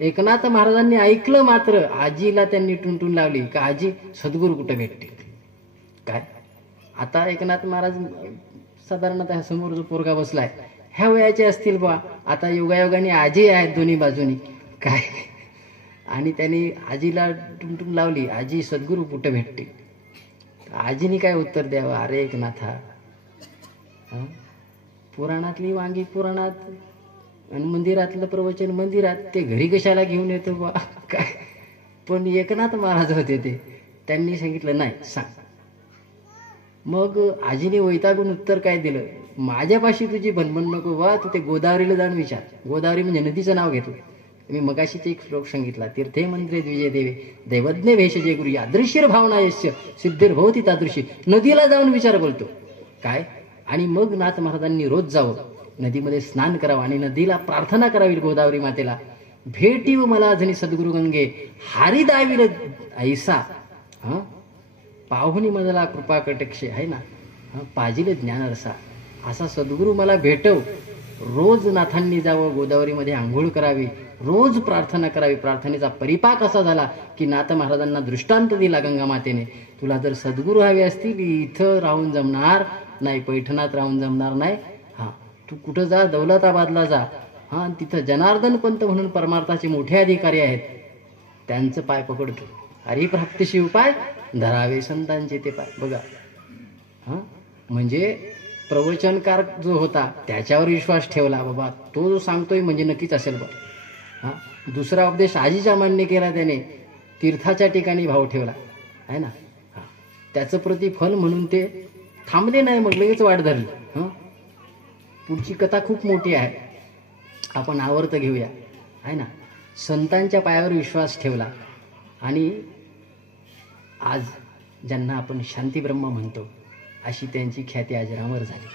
एकनाथ महाराजांनी ऐकलं, मात्र आजीला त्यांनी टुनटुन लावली का आजी सद्गुरू कुठं भेटतील. काय आता एकनाथ महाराज साधारणतः समोर जो पोरगा बसलाय ह्या वयाचे असतील बा, आता योगायोगाने आजी आहेत दोन्ही बाजूनी. काय आणि त्यांनी आजीला टुनटुन लावली, आजी सद्गुरू कुठं भेटतील. आजीने काय उत्तर द्यावं, अरे एकनाथा, पुराणातली वांगी पुराणात आणि मंदिरातलं प्रवचन मंदिरात, ते घरी कशाला घेऊन येतो बा. काय पण एकनाथ महाराज होते ते, त्यांनी सांगितलं नाही सांग. मग आजीने वैतागून उत्तर काय दिलं, माझ्यापाशी तुझी भनभन नको बा, तू ते गोदावरीला जाऊन विचार. गोदावरी म्हणजे नदीचं नाव घेतलं. मी मगाशीच एक श्लोक सांगितला, तीर्थे मंत्रे द्विजय देवे दैवज्ञ भेषजे गुरु यादृश्य भावना यस्य सिद्धिर्भवती तादृशी. नदीला जाऊन विचार बोलतो. काय आणि मग नाथ महाराजांनी रोज जावं, नदीमध्ये स्नान करावं आणि नदीला प्रार्थना करावी, गोदावरी मातेला भेटीव मला धनी सद्गुरु गंगे हारी दाविल ऐसा, पाहुनी मजला कृपा कटक्षे, आहे ना, पाजिले ज्ञान रसा, असा सद्गुरू मला भेटव. रोज नाथांनी जावं, गोदावरीमध्ये आंघोळ करावी, रोज प्रार्थना करावी. प्रार्थनेचा परिपाक असा झाला की नाथ महाराजांना दृष्टांत दिला गंगा मातेने, तुला जर सद्गुरू हवे असतील इथं राहून जमणार नाही, पैठणात राहून जमणार नाही. हां, तू कुठं जा, दौलताबादला जा. हां, तिथं जनार्दन पंत म्हणून परमार्थाचे मोठे अधिकारी आहेत, त्यांचं पाय पकडतो. हरिप्राप्तीशी उपाय धरावे संतांचे ते पाय. बघा, हां, म्हणजे प्रवचनकार जो होता त्याच्यावर विश्वास ठेवला, बाबा तो जो सांगतोय म्हणजे नक्कीच असेल बा. हां, दुसरा उपदेश आजीचा मान्य केला त्याने, तीर्थाच्या ठिकाणी भाव ठेवला आहे ना. हां, त्याचं प्रतिफल म्हणून ते थांबले नाही, मग लगेच वाट धरली. हां, पुढची कथा खूप मोठी आहे, आपण आवर्त घेऊया आहे ना. संतांच्या पायावर विश्वास ठेवला आणि आज ज्यांना आपण शांतीब्रह्म म्हणतो अशी त्यांची ख्याती अजरामर झाली.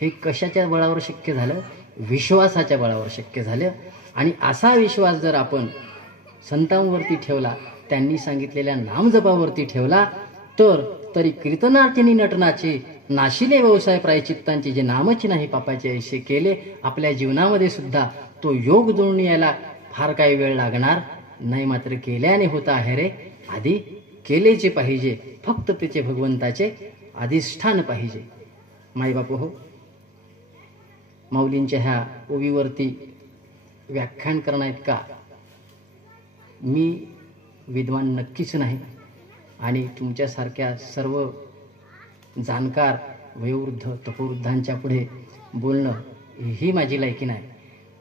हे कशाच्या बळावर शक्य झालं? विश्वासाच्या बळावर शक्य झालं. आणि असा विश्वास जर आपण संतांवरती ठेवला, त्यांनी सांगितलेल्या नामजपावरती ठेवला, तर तरी कीर्तनार्चनी नटनाचे नाशिले व्यवसाय प्रायचित्तांचे जे नामच नाही पापाचे ऐसे केले, आपल्या जीवनामध्ये सुद्धा तो योग जुळून यायला फार काही वेळ लागणार नाही. मात्र केल्याने होता आहे रे, आधी केलेचे पाहिजे, फक्त त्याचे भगवंताचे अधिष्ठान पाहिजे. माईबापू हो, माऊलींच्या ह्या ओवीवरती व्याख्यान करणार का मी विद्वान नक्कीच नाही, आणि तुमच्यासारख्या सर्व जाणकार वयोवृद्ध तपोवृद्धांच्या पुढे बोलणं ही माझी लायकी नाही.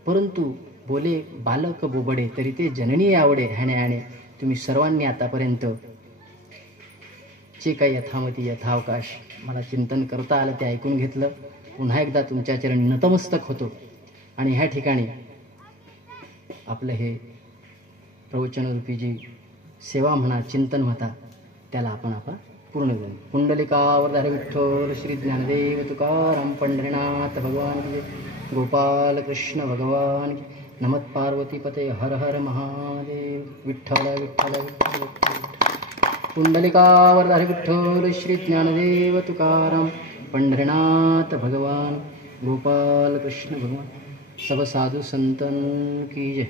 परंतु बोले बालक बोबडे तरी ते जननी आवडे ह्याने तुम्ही सर्वांनी आतापर्यंत जे काही यथामती यथावकाश मला चिंतन करता आलं ते ऐकून घेतलं. पुन्हा एकदा तुमच्या चरणी नतमस्तक होतो. आणि ह्या ठिकाणी आपलं हे प्रवचनरूपी जी सेवा म्हणा, चिंतन म्हणा, त्याला आपण पूर्ण करू. कुंडलिकावरधारी विठ्ठल श्री ज्ञानदेव तुकाराम पंढरीनाथ भगवान की, गोपाल कृष्ण भगवान की. नमः पार्वती पते हर हर महादेव. विठ्ठल विठ्ठल विठ्ठल. कुंडलिकावरधारी विठ्ठल श्री ज्ञानदेव तुकाराम पंढरीनाथ भगवान, गोपाल कृष्ण भगवान. सब साधु संतन की जय.